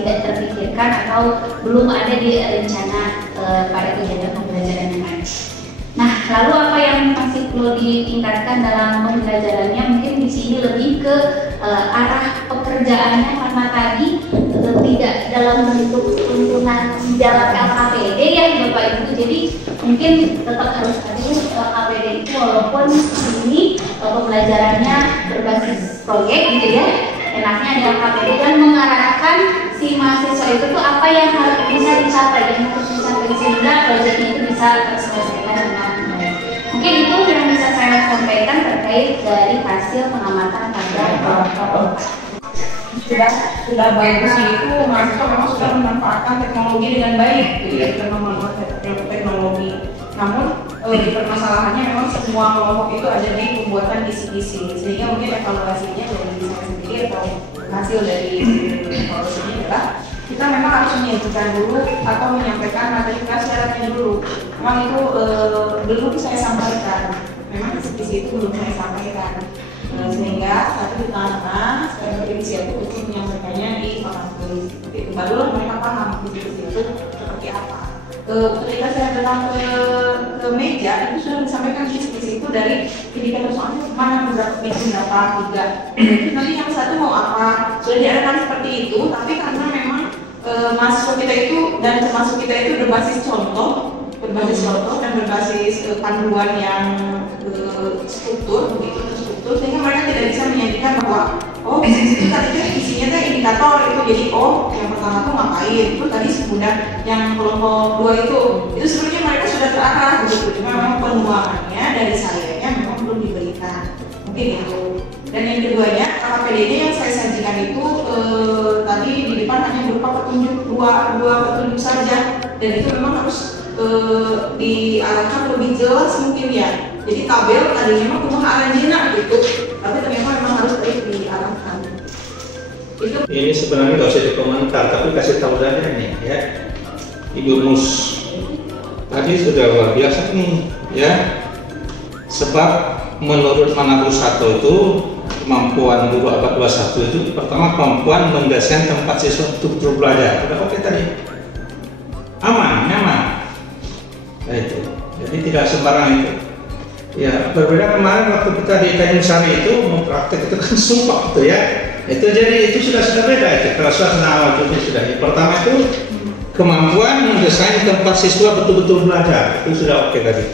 tidak terpikirkan atau belum ada di rencana pada kegiatan pembelajaran yang lain. Nah, lalu apa yang masih perlu ditingkatkan dalam pembelajarannya? Mungkin di sini lebih ke arah pekerjaannya, karena tadi tidak dalam bentuk tuntunan jalan LKPD ya Bapak Ibu. Jadi mungkin tetap harus ada LKPD itu, walaupun ini pembelajarannya berbasis proyek gitu ya. Enaknya ada LKPD dan mengarahkan si mahasiswa itu tuh apa yang harus bisa dicapai, yang harus dicapai sehingga proyeknya itu bisa terselesaikan dengan baik. Mungkin itu yang bisa saya sampaikan terkait dari hasil pengamatan pada kelompok. Sudah bagus itu mahasiswa memang sudah memanfaatkan teknologi dengan baik, dengan memanfaatkan teknologi. Namun permasalahannya memang semua kelompok itu ada di pembuatan kisi-kisi, sehingga mungkin evaluasinya dari saya sendiri atau hasil dari evaluasinya adalah kita memang harus menyajikan dulu atau menyampaikan materi pelajarannya dulu. Memang itu belum saya sampaikan, memang kisi-kisi itu belum saya sampaikan, sehingga satu di tengah-tengah saya berinisiatif untuk menyampaikannya di papan tulis. Barulah mereka paham kisi-kisi itu seperti apa. Ketika saya datang ke meja itu sudah disampaikan kisi-kisi itu dari indikator soalnya mana berapa meja berapa tiga. Nanti yang satu mau apa sudah diarahkan seperti itu, tapi karena memang mahasiswa kita itu dan termasuk kita itu berbasis contoh dan berbasis panduan yang struktur, begitu terstruktur, sehingga mereka tidak bisa menyajikan bahwa itu tadi isinya tuh indikator itu, jadi yang pertama tuh ngapain, itu tadi kemudian yang kelompok 2 itu sebenarnya mereka sudah terarah gitu, cuma memang penuangannya dari sayanya memang belum diberikan, mungkin itu. Dan yang keduanya KPD-nya yang saya sajikan itu tadi di depan hanya berupa petunjuk dua petunjuk saja, dan itu memang harus diarahkan lebih jelas mungkin ya. Jadi tabel tadinya memang cuma aranjina gitu, tapi ternyata memang harus diarahkan. Itu. Ini sebenarnya nggak usah dikomentar, tapi kasih tahu saja nih ya, Ibu Mus. Tadi sudah luar biasa nih ya, sebab menurut Manapul 1 itu kemampuan guru abad 21 itu pertama kemampuan mendesain tempat siswa untuk belajar. Udah oke tadi, aman, nyaman. Nah itu, jadi tidak sembarang itu. Ya berbeda kemarin waktu kita di Tanjung Sari itu praktek itu kan sumpah gitu ya. Itu jadi itu sudah beda itu. Kalau suasana awal itu sudah. Yang pertama itu kemampuan mendesain tempat siswa betul-betul belajar, itu sudah oke tadi.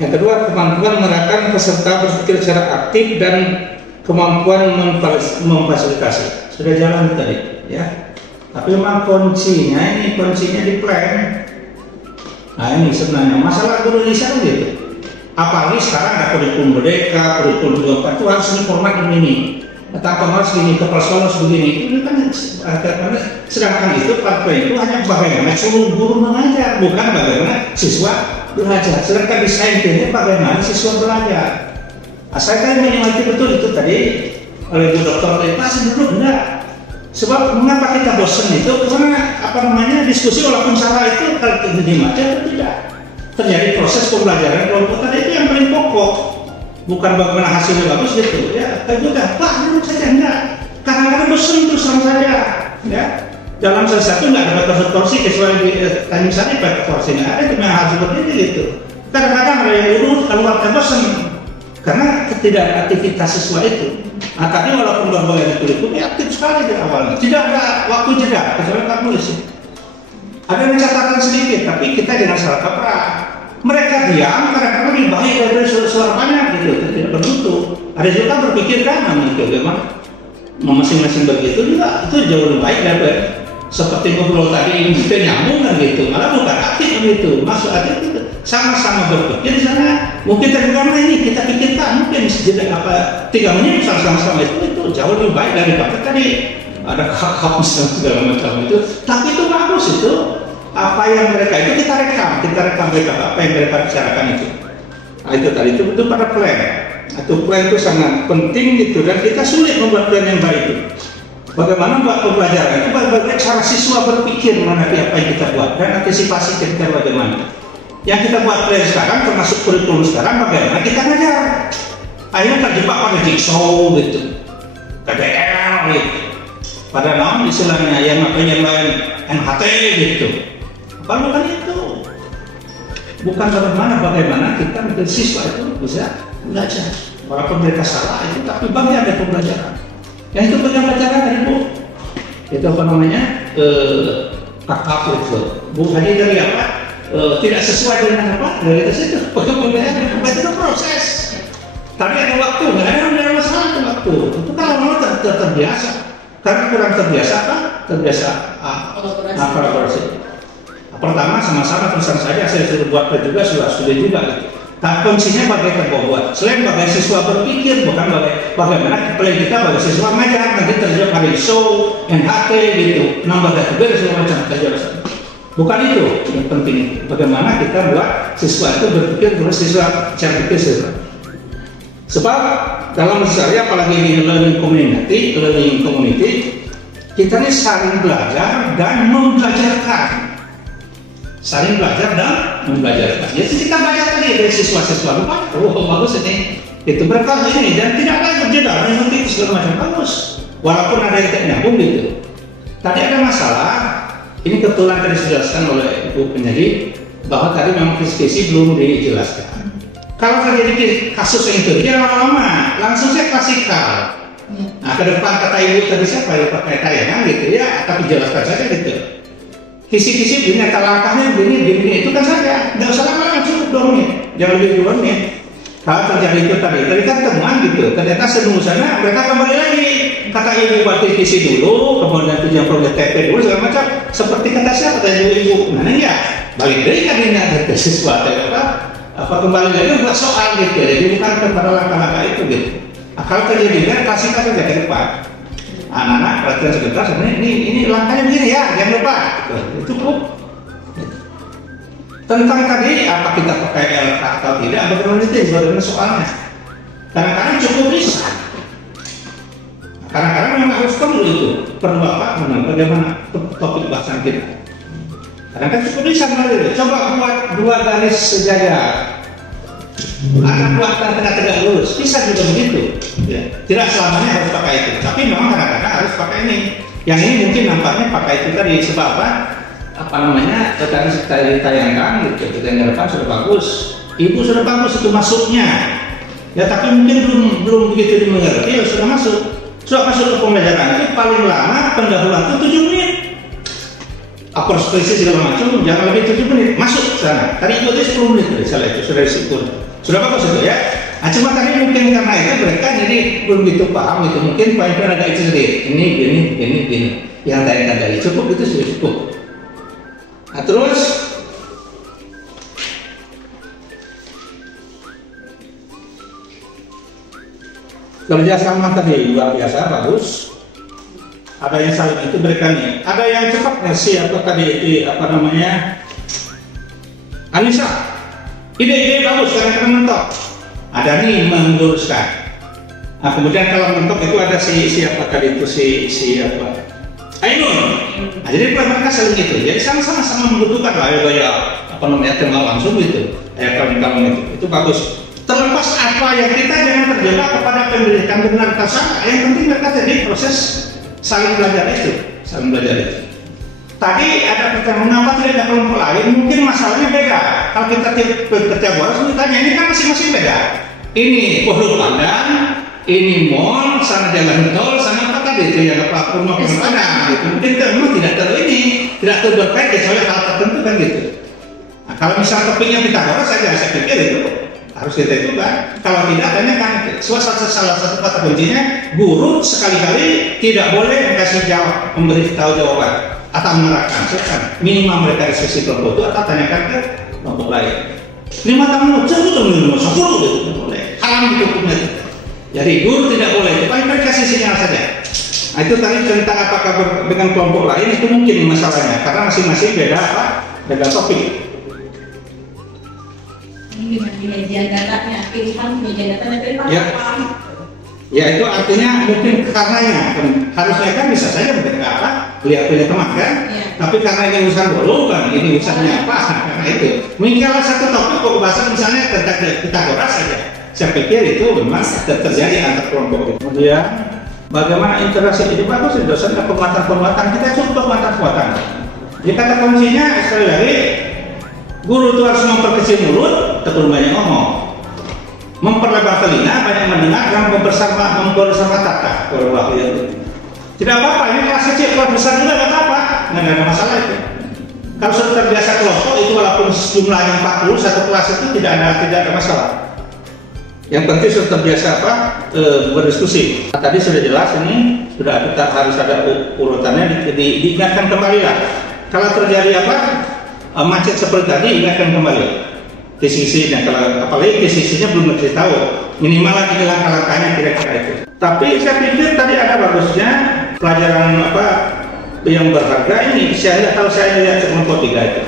Yang kedua, kemampuan menerapkan peserta berpikir secara aktif dan kemampuan memfasilitasi, sudah jalan tadi ya. Tapi memang kuncinya di plan. Nah ini sebenarnya masalah guru Indonesia kan gitu. Apalagi sekarang ada kurikulum merdeka, kurikulum 24 itu harus ini format ini. Tentang harus gini, kepala sekolah harus begini. Ini kan sedangkan itu plan itu hanya bagaimana seluruh guru mengajar, bukan bagaimana siswa belajar. Sedangkan desain ini bagaimana siswa belajar. Saya kan menikmati betul itu tadi oleh Bu Dokter tadi masih dulu enggak. Sebab mengapa kita bosan itu karena diskusi walaupun salah itu kalau dinikmati atau tidak. Terjadi proses pembelajaran kelompok tadi itu yang paling pokok. Bukan bagaimana hasilnya bagus gitu ya. Tapi udah Pak dulu saja enggak. Kadang-kadang bosan terus sama saya ya. Dalam salah satu nggak ada batas porsi kecuali di tanya misalnya batas porsi nggak ada cuma hal seperti ini gitu. Kadang-kadang ada yang urut keluar bosan karena ketidakaktivitas siswa itu. Nah, tadi walaupun berbagai kurikulum aktif sekali di awalnya, tidak ada waktu jeda kecuali kamu nulis. Ada catatan sedikit, tapi kita dengan salah kaprah. Mereka diam kadang-kadang lebih baik daripada suara banyak gitu, tidak bertutup. Ada juga berpikir kanan gitu, bagaimana masing-masing begitu juga itu jauh lebih baik daripada seperti ngobrol tadi kita nyambung kan gitu, malah bukan aktif gitu. Maksud aktif itu sama-sama berpikir di sana. Mungkin terkadang ini kita pikirkan mungkin jeda 3 menit sama-sama itu jauh lebih baik daripada tadi ada kakak segala macam itu. Tapi itu bagus itu. Apa yang mereka itu kita rekam mereka apa yang mereka bicarakan itu. Nah, itu tadi itu betul pada plan. Atau plan itu sangat penting gitu dan kita sulit membuat plan yang baik. Bagaimana membuat pembelajaran itu bagaimana cara siswa berpikir mengenai apa yang kita buat dan antisipasi kita bagaimana. Yang kita buat plan sekarang termasuk kurikulum sekarang bagaimana kita ngajar. Akhirnya terjebak pada jigsaw gitu, KDL gitu. Pada namun istilahnya yang lain NHT gitu. Bukan itu. Bukan bagaimana kita menjadi siswa itu bisa belajar. Walaupun mereka salah itu, tapi bagian dari pembelajaran. Yang itu bagian pelajaran dari Bu. Itu apa namanya? Kakak itu. Bu hanya dari apa? Tidak sesuai dengan apa? Dari itu pembelajaran itu proses. Tapi ada waktu, nggak ada masalah itu waktu. Itu kalau mau terbiasa. Karena kurang terbiasa apa? Terbiasa kolaborasi. Pertama sama-sama tulisan saja saya suruh buat juga sudah juga gitu. Tapi kuncinya bagaimana buat. Selain bagaimana siswa berpikir, bukan bagaimana play kita bagi siswa ngajar nanti terjadi pada show, NHT gitu, nambah database segala macam terjadi. Bukan itu yang penting. Bagaimana kita buat siswa itu berpikir terus siswa cara pikir siswa. Sebab dalam saya apalagi di learning community kita ini saling belajar dan membelajarkan. Saling belajar dan membelajarkan. Jadi kita belajar tadi dari siswa-siswa lupa. Oh bagus ini. Itu mereka ini dan tidak ada berjeda, mengikuti segala macam bagus. Walaupun ada yang tidak nyambung gitu. Tadi ada masalah. Ini kebetulan tadi dijelaskan oleh Ibu penyidik bahwa tadi memang visi belum dijelaskan. Kalau terjadi kasus yang itu, dia lama-lama langsung saya klasikal. Nah ke depan kata Ibu tadi siapa ya pakai tayangan gitu ya, tapi jelaskan saja gitu. Kisi-kisi begini, langkahnya begini, itu kan saja. Nggak usah lama-lama, cukup 2 menit. Jangan lebih 2 menit. Kalau terjadi itu tadi kan temuan gitu. Ternyata senunggu sana, mereka kembali lagi. Kata Ibu buat kisi dulu, kemudian tujuan proyek TP dulu, segala macam. Seperti kata siapa, kata Ibu. Nah ya, balik dari kan ini ada sesuatu apa kembali lagi buat soal gitu. Jadi bukan kepada langkah-langkah itu gitu. Nah, kalau terjadi kan kasih saja ke depan. Anak-anak perhatian sebentar sebenarnya ini langkahnya begini ya, jangan lupa itu cukup. Tentang tadi apa kita pakai LK atau tidak, bagaimana soalnya. Kadang-kadang cukup bisa. Kadang-kadang memang harus perlu apa? Bagaimana topik bahasan kita. Kadang-kadang cukup bisa coba buat 2 garis sejajar. Anak buat tegak-tegak lurus, bisa juga begitu. Ya. Tidak selamanya harus pakai itu, tapi memang kadang-kadang harus pakai ini. Yang ini mungkin nampaknya pakai itu tadi sebab apa namanya? Tadi kita ditayangkan gitu, kita yang depan sudah bagus. Ibu sudah bagus itu masuknya. Ya tapi mungkin belum begitu dimengerti, ya sudah masuk ke pembelajaran itu paling lama pendahuluan itu 7 menit. Aprospesi segala macam jangan lebih 7 menit masuk ke sana. Tadi itu 10 menit salah itu sudah disebut. Sudah bagus itu ya. Nah, cuma tadi mungkin karena itu mereka jadi belum begitu paham itu, mungkin poin-poin agak itu sedikit. Ini yang tadi cukup itu sudah cukup. Nah, terus kerjasama tadi luar biasa bagus. Ada yang saling itu berikannya. Ada yang cepat ngasih apa tadi itu apa namanya? Anissa, ide bagus karena mentok. Ada nih meluruskan. Nah, kemudian kalau mentok itu ada siapa tadi itu si apa? Ainun. Nah, jadi mereka saling itu. Jadi sama-sama membutuhkan lah ya apa namanya tema langsung gitu. Kawan-kawan itu bagus. Terlepas apa yang kita jangan terjebak kepada pendidikan benar tersangka. Yang penting mereka tadi proses saling belajar itu. Tadi ada pertanyaan mengapa tidak ada kelompok lain? Mungkin masalahnya beda. Kalau kita kerja boros, ditanya ini kan masing-masing beda. Ini Pulau Pandan, ini mall, sana jalan tol, sana apa tadi itu yang platform Pulau Pandan. Gitu. Mungkin memang tidak terberkait kecuali hal tertentu kan gitu. Nah, kalau misalnya topiknya Pythagoras saja, saya pikir itu harus kita itu kan. Kalau tidak, tanyakan. Salah satu kata kuncinya, guru sekali-kali tidak boleh kasih jawab, memberitahu jawaban atau menerangkan. Minimal mereka diskusi kelompok itu atau tanyakan ke kelompok lain. 5 tahun lalu, 10 gitu boleh. Haram itu hukumnya. Jadi guru tidak boleh. Paling mereka kasih sinyal saja. Nah, itu tadi tentang apakah dengan kelompok lain itu mungkin masalahnya karena masing-masing beda topik. Dengan penyajian datanya, pilihan penyajian datanya dari apa? Ya itu artinya mungkin karenanya harusnya kan bisa saja mereka lihat punya teman kan, tapi karena ini urusan dulu kan, ini urusannya apa? Karena itu mungkin kalau satu topik kok bahasa misalnya tentang Pythagoras saja, saya pikir itu memang terjadi antar kelompok. Kemudian bagaimana interaksi itu bagus di dosen dan penguatan kita cukup penguatan. Jadi kata kuncinya sekali lagi. Guru itu harus memperkecil mulut, tekun banyak ngomong, memperlebar telinga, banyak mendengar, dan mempersama tata. Tidak apa-apa, ini kelas kecil, kelas besar juga nggak apa-apa, nggak ada masalah itu. Kalau sudah terbiasa kelompok itu walaupun jumlahnya 40 satu kelas itu tidak ada masalah. Yang penting sudah terbiasa berdiskusi. Nah, tadi sudah jelas ini sudah kita harus ada urutannya diingatkan kembali lah. Kalau terjadi macet seperti tadi, ingatkan kembali TCC-nya, kalau apalagi TCC-nya belum dikasih tahu minimal lagi langkah-langkahnya kira-kira itu. Tapi saya pikir tadi ada bagusnya pelajaran yang berharga ini. Kalau saya lihat kelompok 3 itu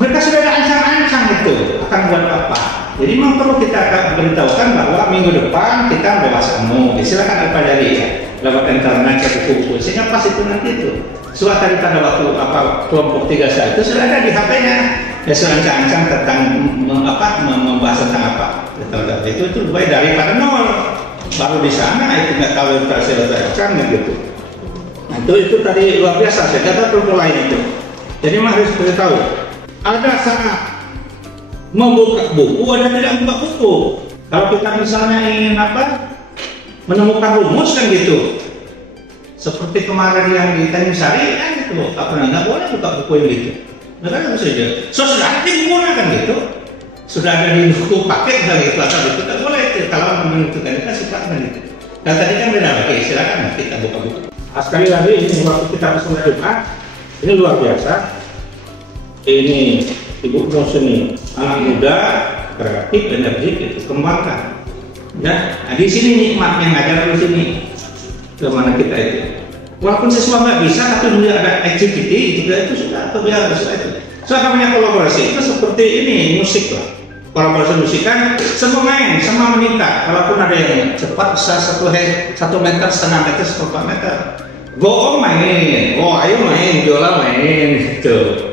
mereka sudah ada ancang-ancang itu akan buat apa. Jadi memang perlu kita beritahukan bahwa minggu depan kita bebas umum. Silakan pelajari ya lewat internet, cari buku sehingga pas itu nanti itu. Suatu tadi pada waktu kelompok 3 saya itu sudah ada di HP-nya. Ya sudah ancang-ancang tentang membahas tentang apa. Itu lebih daripada nol. Baru di sana itu nggak tahu kan gitu. Nah, itu tadi luar biasa. Saya kata kelompok lain itu. Jadi harus kita tahu. Ada saat membuka buku, ada tidak membuka buku. Kalau kita misalnya ingin menemukan rumus kan gitu. Seperti kemarin yang di Tanjungsari kan gitu, nggak boleh buka buku yang gitu. Mereka nggak bisa aja. Sudah ada di bukunya kan gitu, sudah ada di buku paket kan gitu atau itu nggak boleh itu. Kalau menentukan itu sifatnya gitu. Dan tadi kan beda lagi, silakan kita buka buku. Sekali lagi ini waktu kita bersama Jumat, ini luar biasa. Ini Ibu Roseni, anak muda, kreatif, energik itu kembangkan. Ya, nah, di sini nikmatnya ngajar di sini. Kemana kita itu, walaupun siswa nggak bisa, tapi dia ada activity itu sudah terbiasa itu. Soalnya punya kolaborasi itu seperti ini musik lah. Kolaborasi musik kan semua main, semua meningkat. Walaupun ada yang cepat bisa 1,5 meter, 1,4 meter. Go main, ayo main, biola main gitu.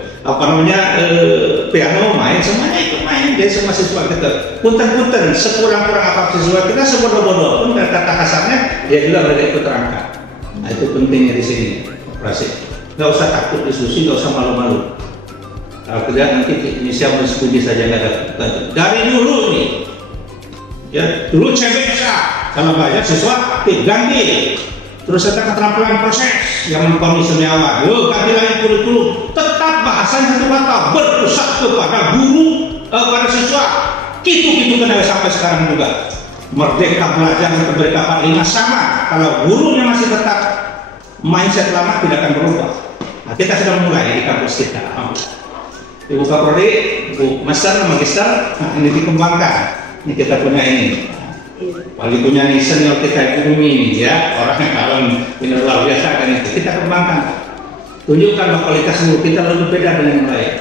Piano main, semuanya itu main. Jadi semua siswa kita punten-punten sekurang-kurang apa siswa kita sebodoh-bodoh pun kata kasarnya dia juga mereka ikut terangkat. Nah itu pentingnya di sini operasi. Nggak usah takut diskusi, nggak usah malu-malu. Kalau tidak nanti inisial diskusi saja nggak ada. Dari dulu nih Ya, dulu CBSA kalau belajar siswa ganti. Terus ada keterampilan proses yang komisioner awal. Ganti lagi kurikulum. Tetap bahasanya satu kata berpusat kepada guru, pada siswa. Gitu kena sampai sekarang juga. Merdeka belajar dan merdeka Panglima sama. Kalau gurunya masih tetap mindset lama tidak akan berubah. Nah, kita sudah mulai di kampus kita. Ibu Kapolri, Ibu Master, Magister, nah, ini dikembangkan. Ini kita punya ini. Paling punya nih senior kita Ibu Rumi, ya, orang yang kalem, ini luar biasa kan itu. Kita kembangkan. Tunjukkan bahwa kualitas guru kita lebih beda dengan yang lain.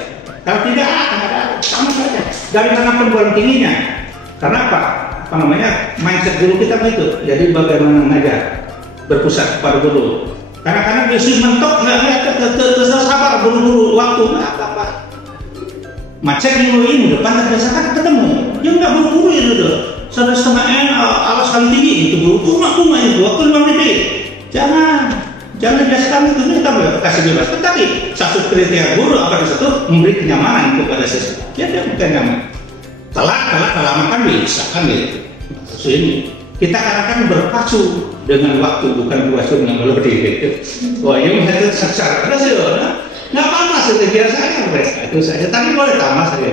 Kalau tidak ada, sama saja. Dari mana perguruan tingginya? Karena apa? Apa namanya? Mindset guru kita begitu. Jadi bagaimana mengajar berpusat pada guru. Kadang-kadang justru mentok nggak sabar buru-buru waktu nggak apa-apa. Macet minggu ini depan terbiasa kan ketemu. Dia nggak buru-buru itu tuh. Sudah setengah alas kali tinggi itu buru bunga itu waktu 5 menit. Jangan biasakan itu kita boleh kasih bebas. Tetapi satu kriteria guru apa di situ memberi kenyamanan kepada siswa. Dia bukan nyaman. Telat lama kan bisa kan gitu. Maksud ini kita kadang-kadang berpacu dengan waktu bukan berpacu dengan melodi gitu. Wah ini menjadi secara ada sih nggak apa-apa sih biasanya mereka itu saja. Tapi boleh tambah saja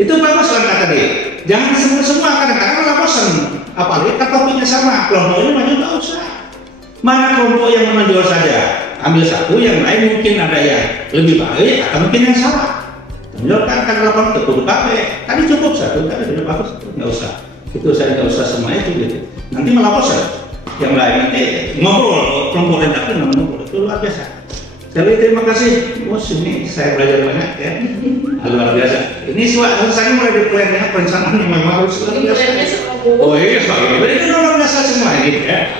itu bagus langkah tadi. Jangan semua kadang-kadang malah bosan. Apalagi kan topiknya sama. Kelompok ini maju nggak usah. Mana kelompok yang menjual saja. Ambil satu, yang lain mungkin ada yang lebih baik atau mungkin yang salah. Menjualkan kan laporan itu kudu kabeh. Tadi cukup satu, tadi sudah bagus, nggak usah. Itu saya nggak usah semua itu gitu. Nanti malah bosan. Yang lain nanti ngobrol, kelompok redaksi ngobrol itu luar biasa. Jadi terima kasih, bos ini saya belajar banyak ya, luar biasa. Ini saya mulai di plannya perencanaan yang memang harus luar biasa. Oh iya, ini luar biasa semua ini ya.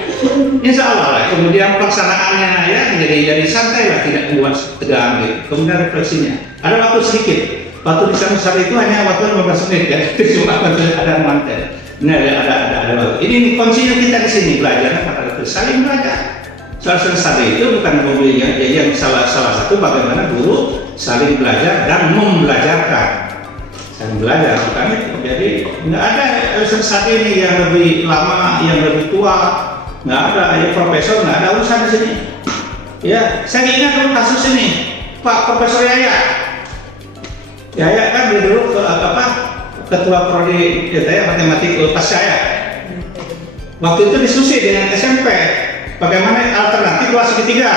Insya Allah lah. Kemudian pelaksanaannya ya jadi santai lah, tidak buat tegang gitu. Kemudian refleksinya, ada waktu sedikit. Waktu di sana itu hanya waktu 15 menit ya. Cuma ada mantel. Ini ada waktu. Ini kuncinya kita di sini belajarnya pada saling belajar. Soal tadi itu bukan mobilnya, jadi yang salah satu bagaimana guru saling belajar dan membelajarkan, saling belajar bukan itu. Jadi nggak ada saat ini yang lebih lama, yang lebih tua, nggak ada. Ya profesor nggak ada urusan di sini. Ya, saya ingat dulu kasus ini, Pak Profesor Yaya kan dulu ketua prodi matematik pas saya. Waktu itu diskusi dengan SMP. Bagaimana alternatif kelas ketiga?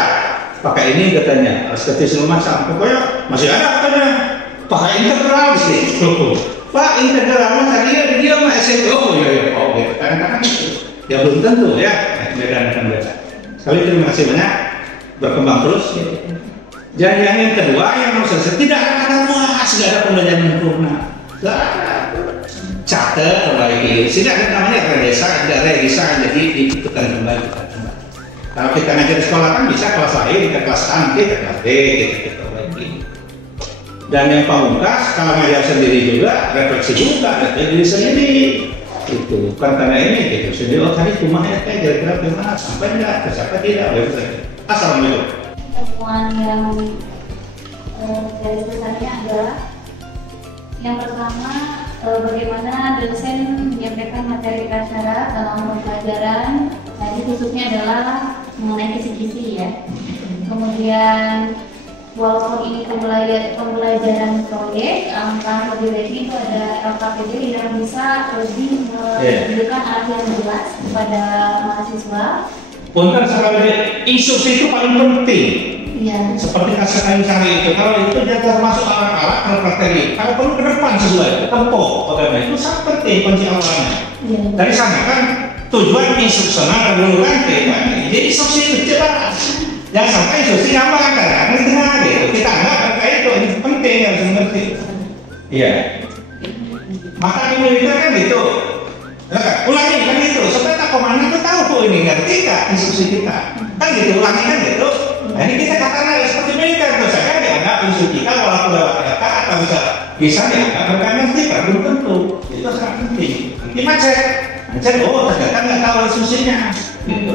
Pakai ini katanya, statistik macam. Pokoknya masih ada katanya. Pakai integral sih. Pak integralnya tadi dia mah SMP. Oh iya. Kadang-kadang ya belum tentu ya. Beda. Sekali terima kasih banyak. Berkembang terus. Dan yang kedua yang harus saya tidak ada puas, tidak ada pembelajaran sempurna. Catat kembali. Sini ada namanya redesa, jadi diputar kembali. Kalau kita ngajar di sekolah kan bisa kelas lain, kita kelas A, nanti ke kelas B, kita lagi. Dan yang pamungkas, kalau ngajar sendiri juga, refleksi juga, refleksi diri sendiri. Itu bukan karena ini, gitu. Sendiri, oh tadi rumahnya kayak kira-kira gimana, sampai enggak, sampai tidak, Assalamualaikum. Temuan yang dari besarnya adalah yang pertama, bagaimana dosen menyampaikan materi prasyarat dalam pembelajaran. Tadi khususnya adalah mengenai kisi-kisi ya. Kemudian walaupun ini pembelajaran proyek, langkah lebih baik itu ada LKPD yang bisa lebih memberikan arah yang jelas kepada mahasiswa. Untuk sekali instruksi itu paling penting. Iya. Seperti kasih cari itu, kalau itu dia termasuk alat-alat materi. Kalau perlu ke depan sesuai, tempo, bagaimana itu sangat penting kunci awalnya. Iya. Dari sana kan tujuan instruksional dan lantai, jadi instruksi itu jelas. Jangan sampai instruksi ngambang kan, di tengah gitu. Kita anggap kayak itu ini penting harus mengerti. Iya. Maka di militer kan gitu. Ulangi kan gitu, supaya tak komandan itu tahu kok ini ngerti kan instruksi kita. Kan gitu, ulangi kan gitu. Nah ini kita katakan seperti militer tuh, saya kan dianggap instruksi kita walaupun lewat data atau bisa dianggap mereka ngerti kan belum tentu. Itu sangat penting. Nanti macet. Oh ternyata nggak tahu instruksinya gitu.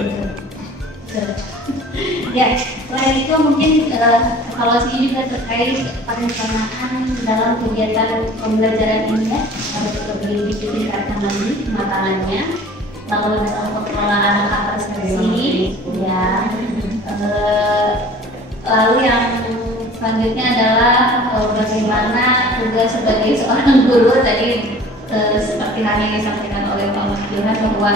Ya, selain itu mungkin evaluasi juga terkait perencanaan dalam kegiatan pembelajaran ini ya, harus lebih ditingkatkan lagi kematangannya. Lalu dalam pengelolaan hak prestasi, ya. Lalu yang selanjutnya adalah bagaimana tugas sebagai seorang guru tadi seperti hal yang disampaikan oleh Pak Mas Johan bahwa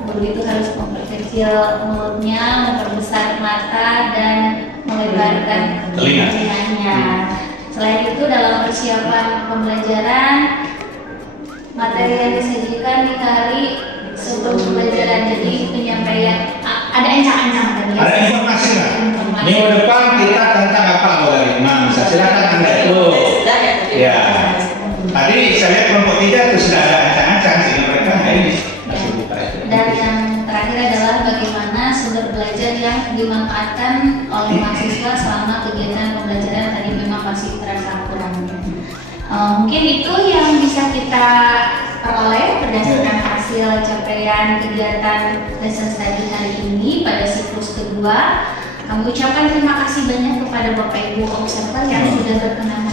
guru itu harus memperkecil mulutnya, memperbesar mata, dan melebarkan telinganya. Selain itu dalam persiapan pembelajaran, materi yang disajikan di hari sebelum pembelajaran, jadi penyampaian ada ancang-ancang kan ya? Ada informasi nggak? Minggu depan kita tentang apa dari Imam? Silakan Anda itu. Ya. Tadi saya lihat kelompok 3 itu sudah ada ancang-ancang sehingga mereka ini. Dan yang terakhir adalah bagaimana sumber belajar yang dimanfaatkan oleh mahasiswa selama kegiatan pembelajaran tadi memang masih terasa kurangnya. Mungkin itu yang bisa kita peroleh berdasarkan hasil capaian kegiatan lesson study hari ini pada siklus kedua. Kami ucapkan terima kasih banyak kepada Bapak Ibu observer yang sudah berkenan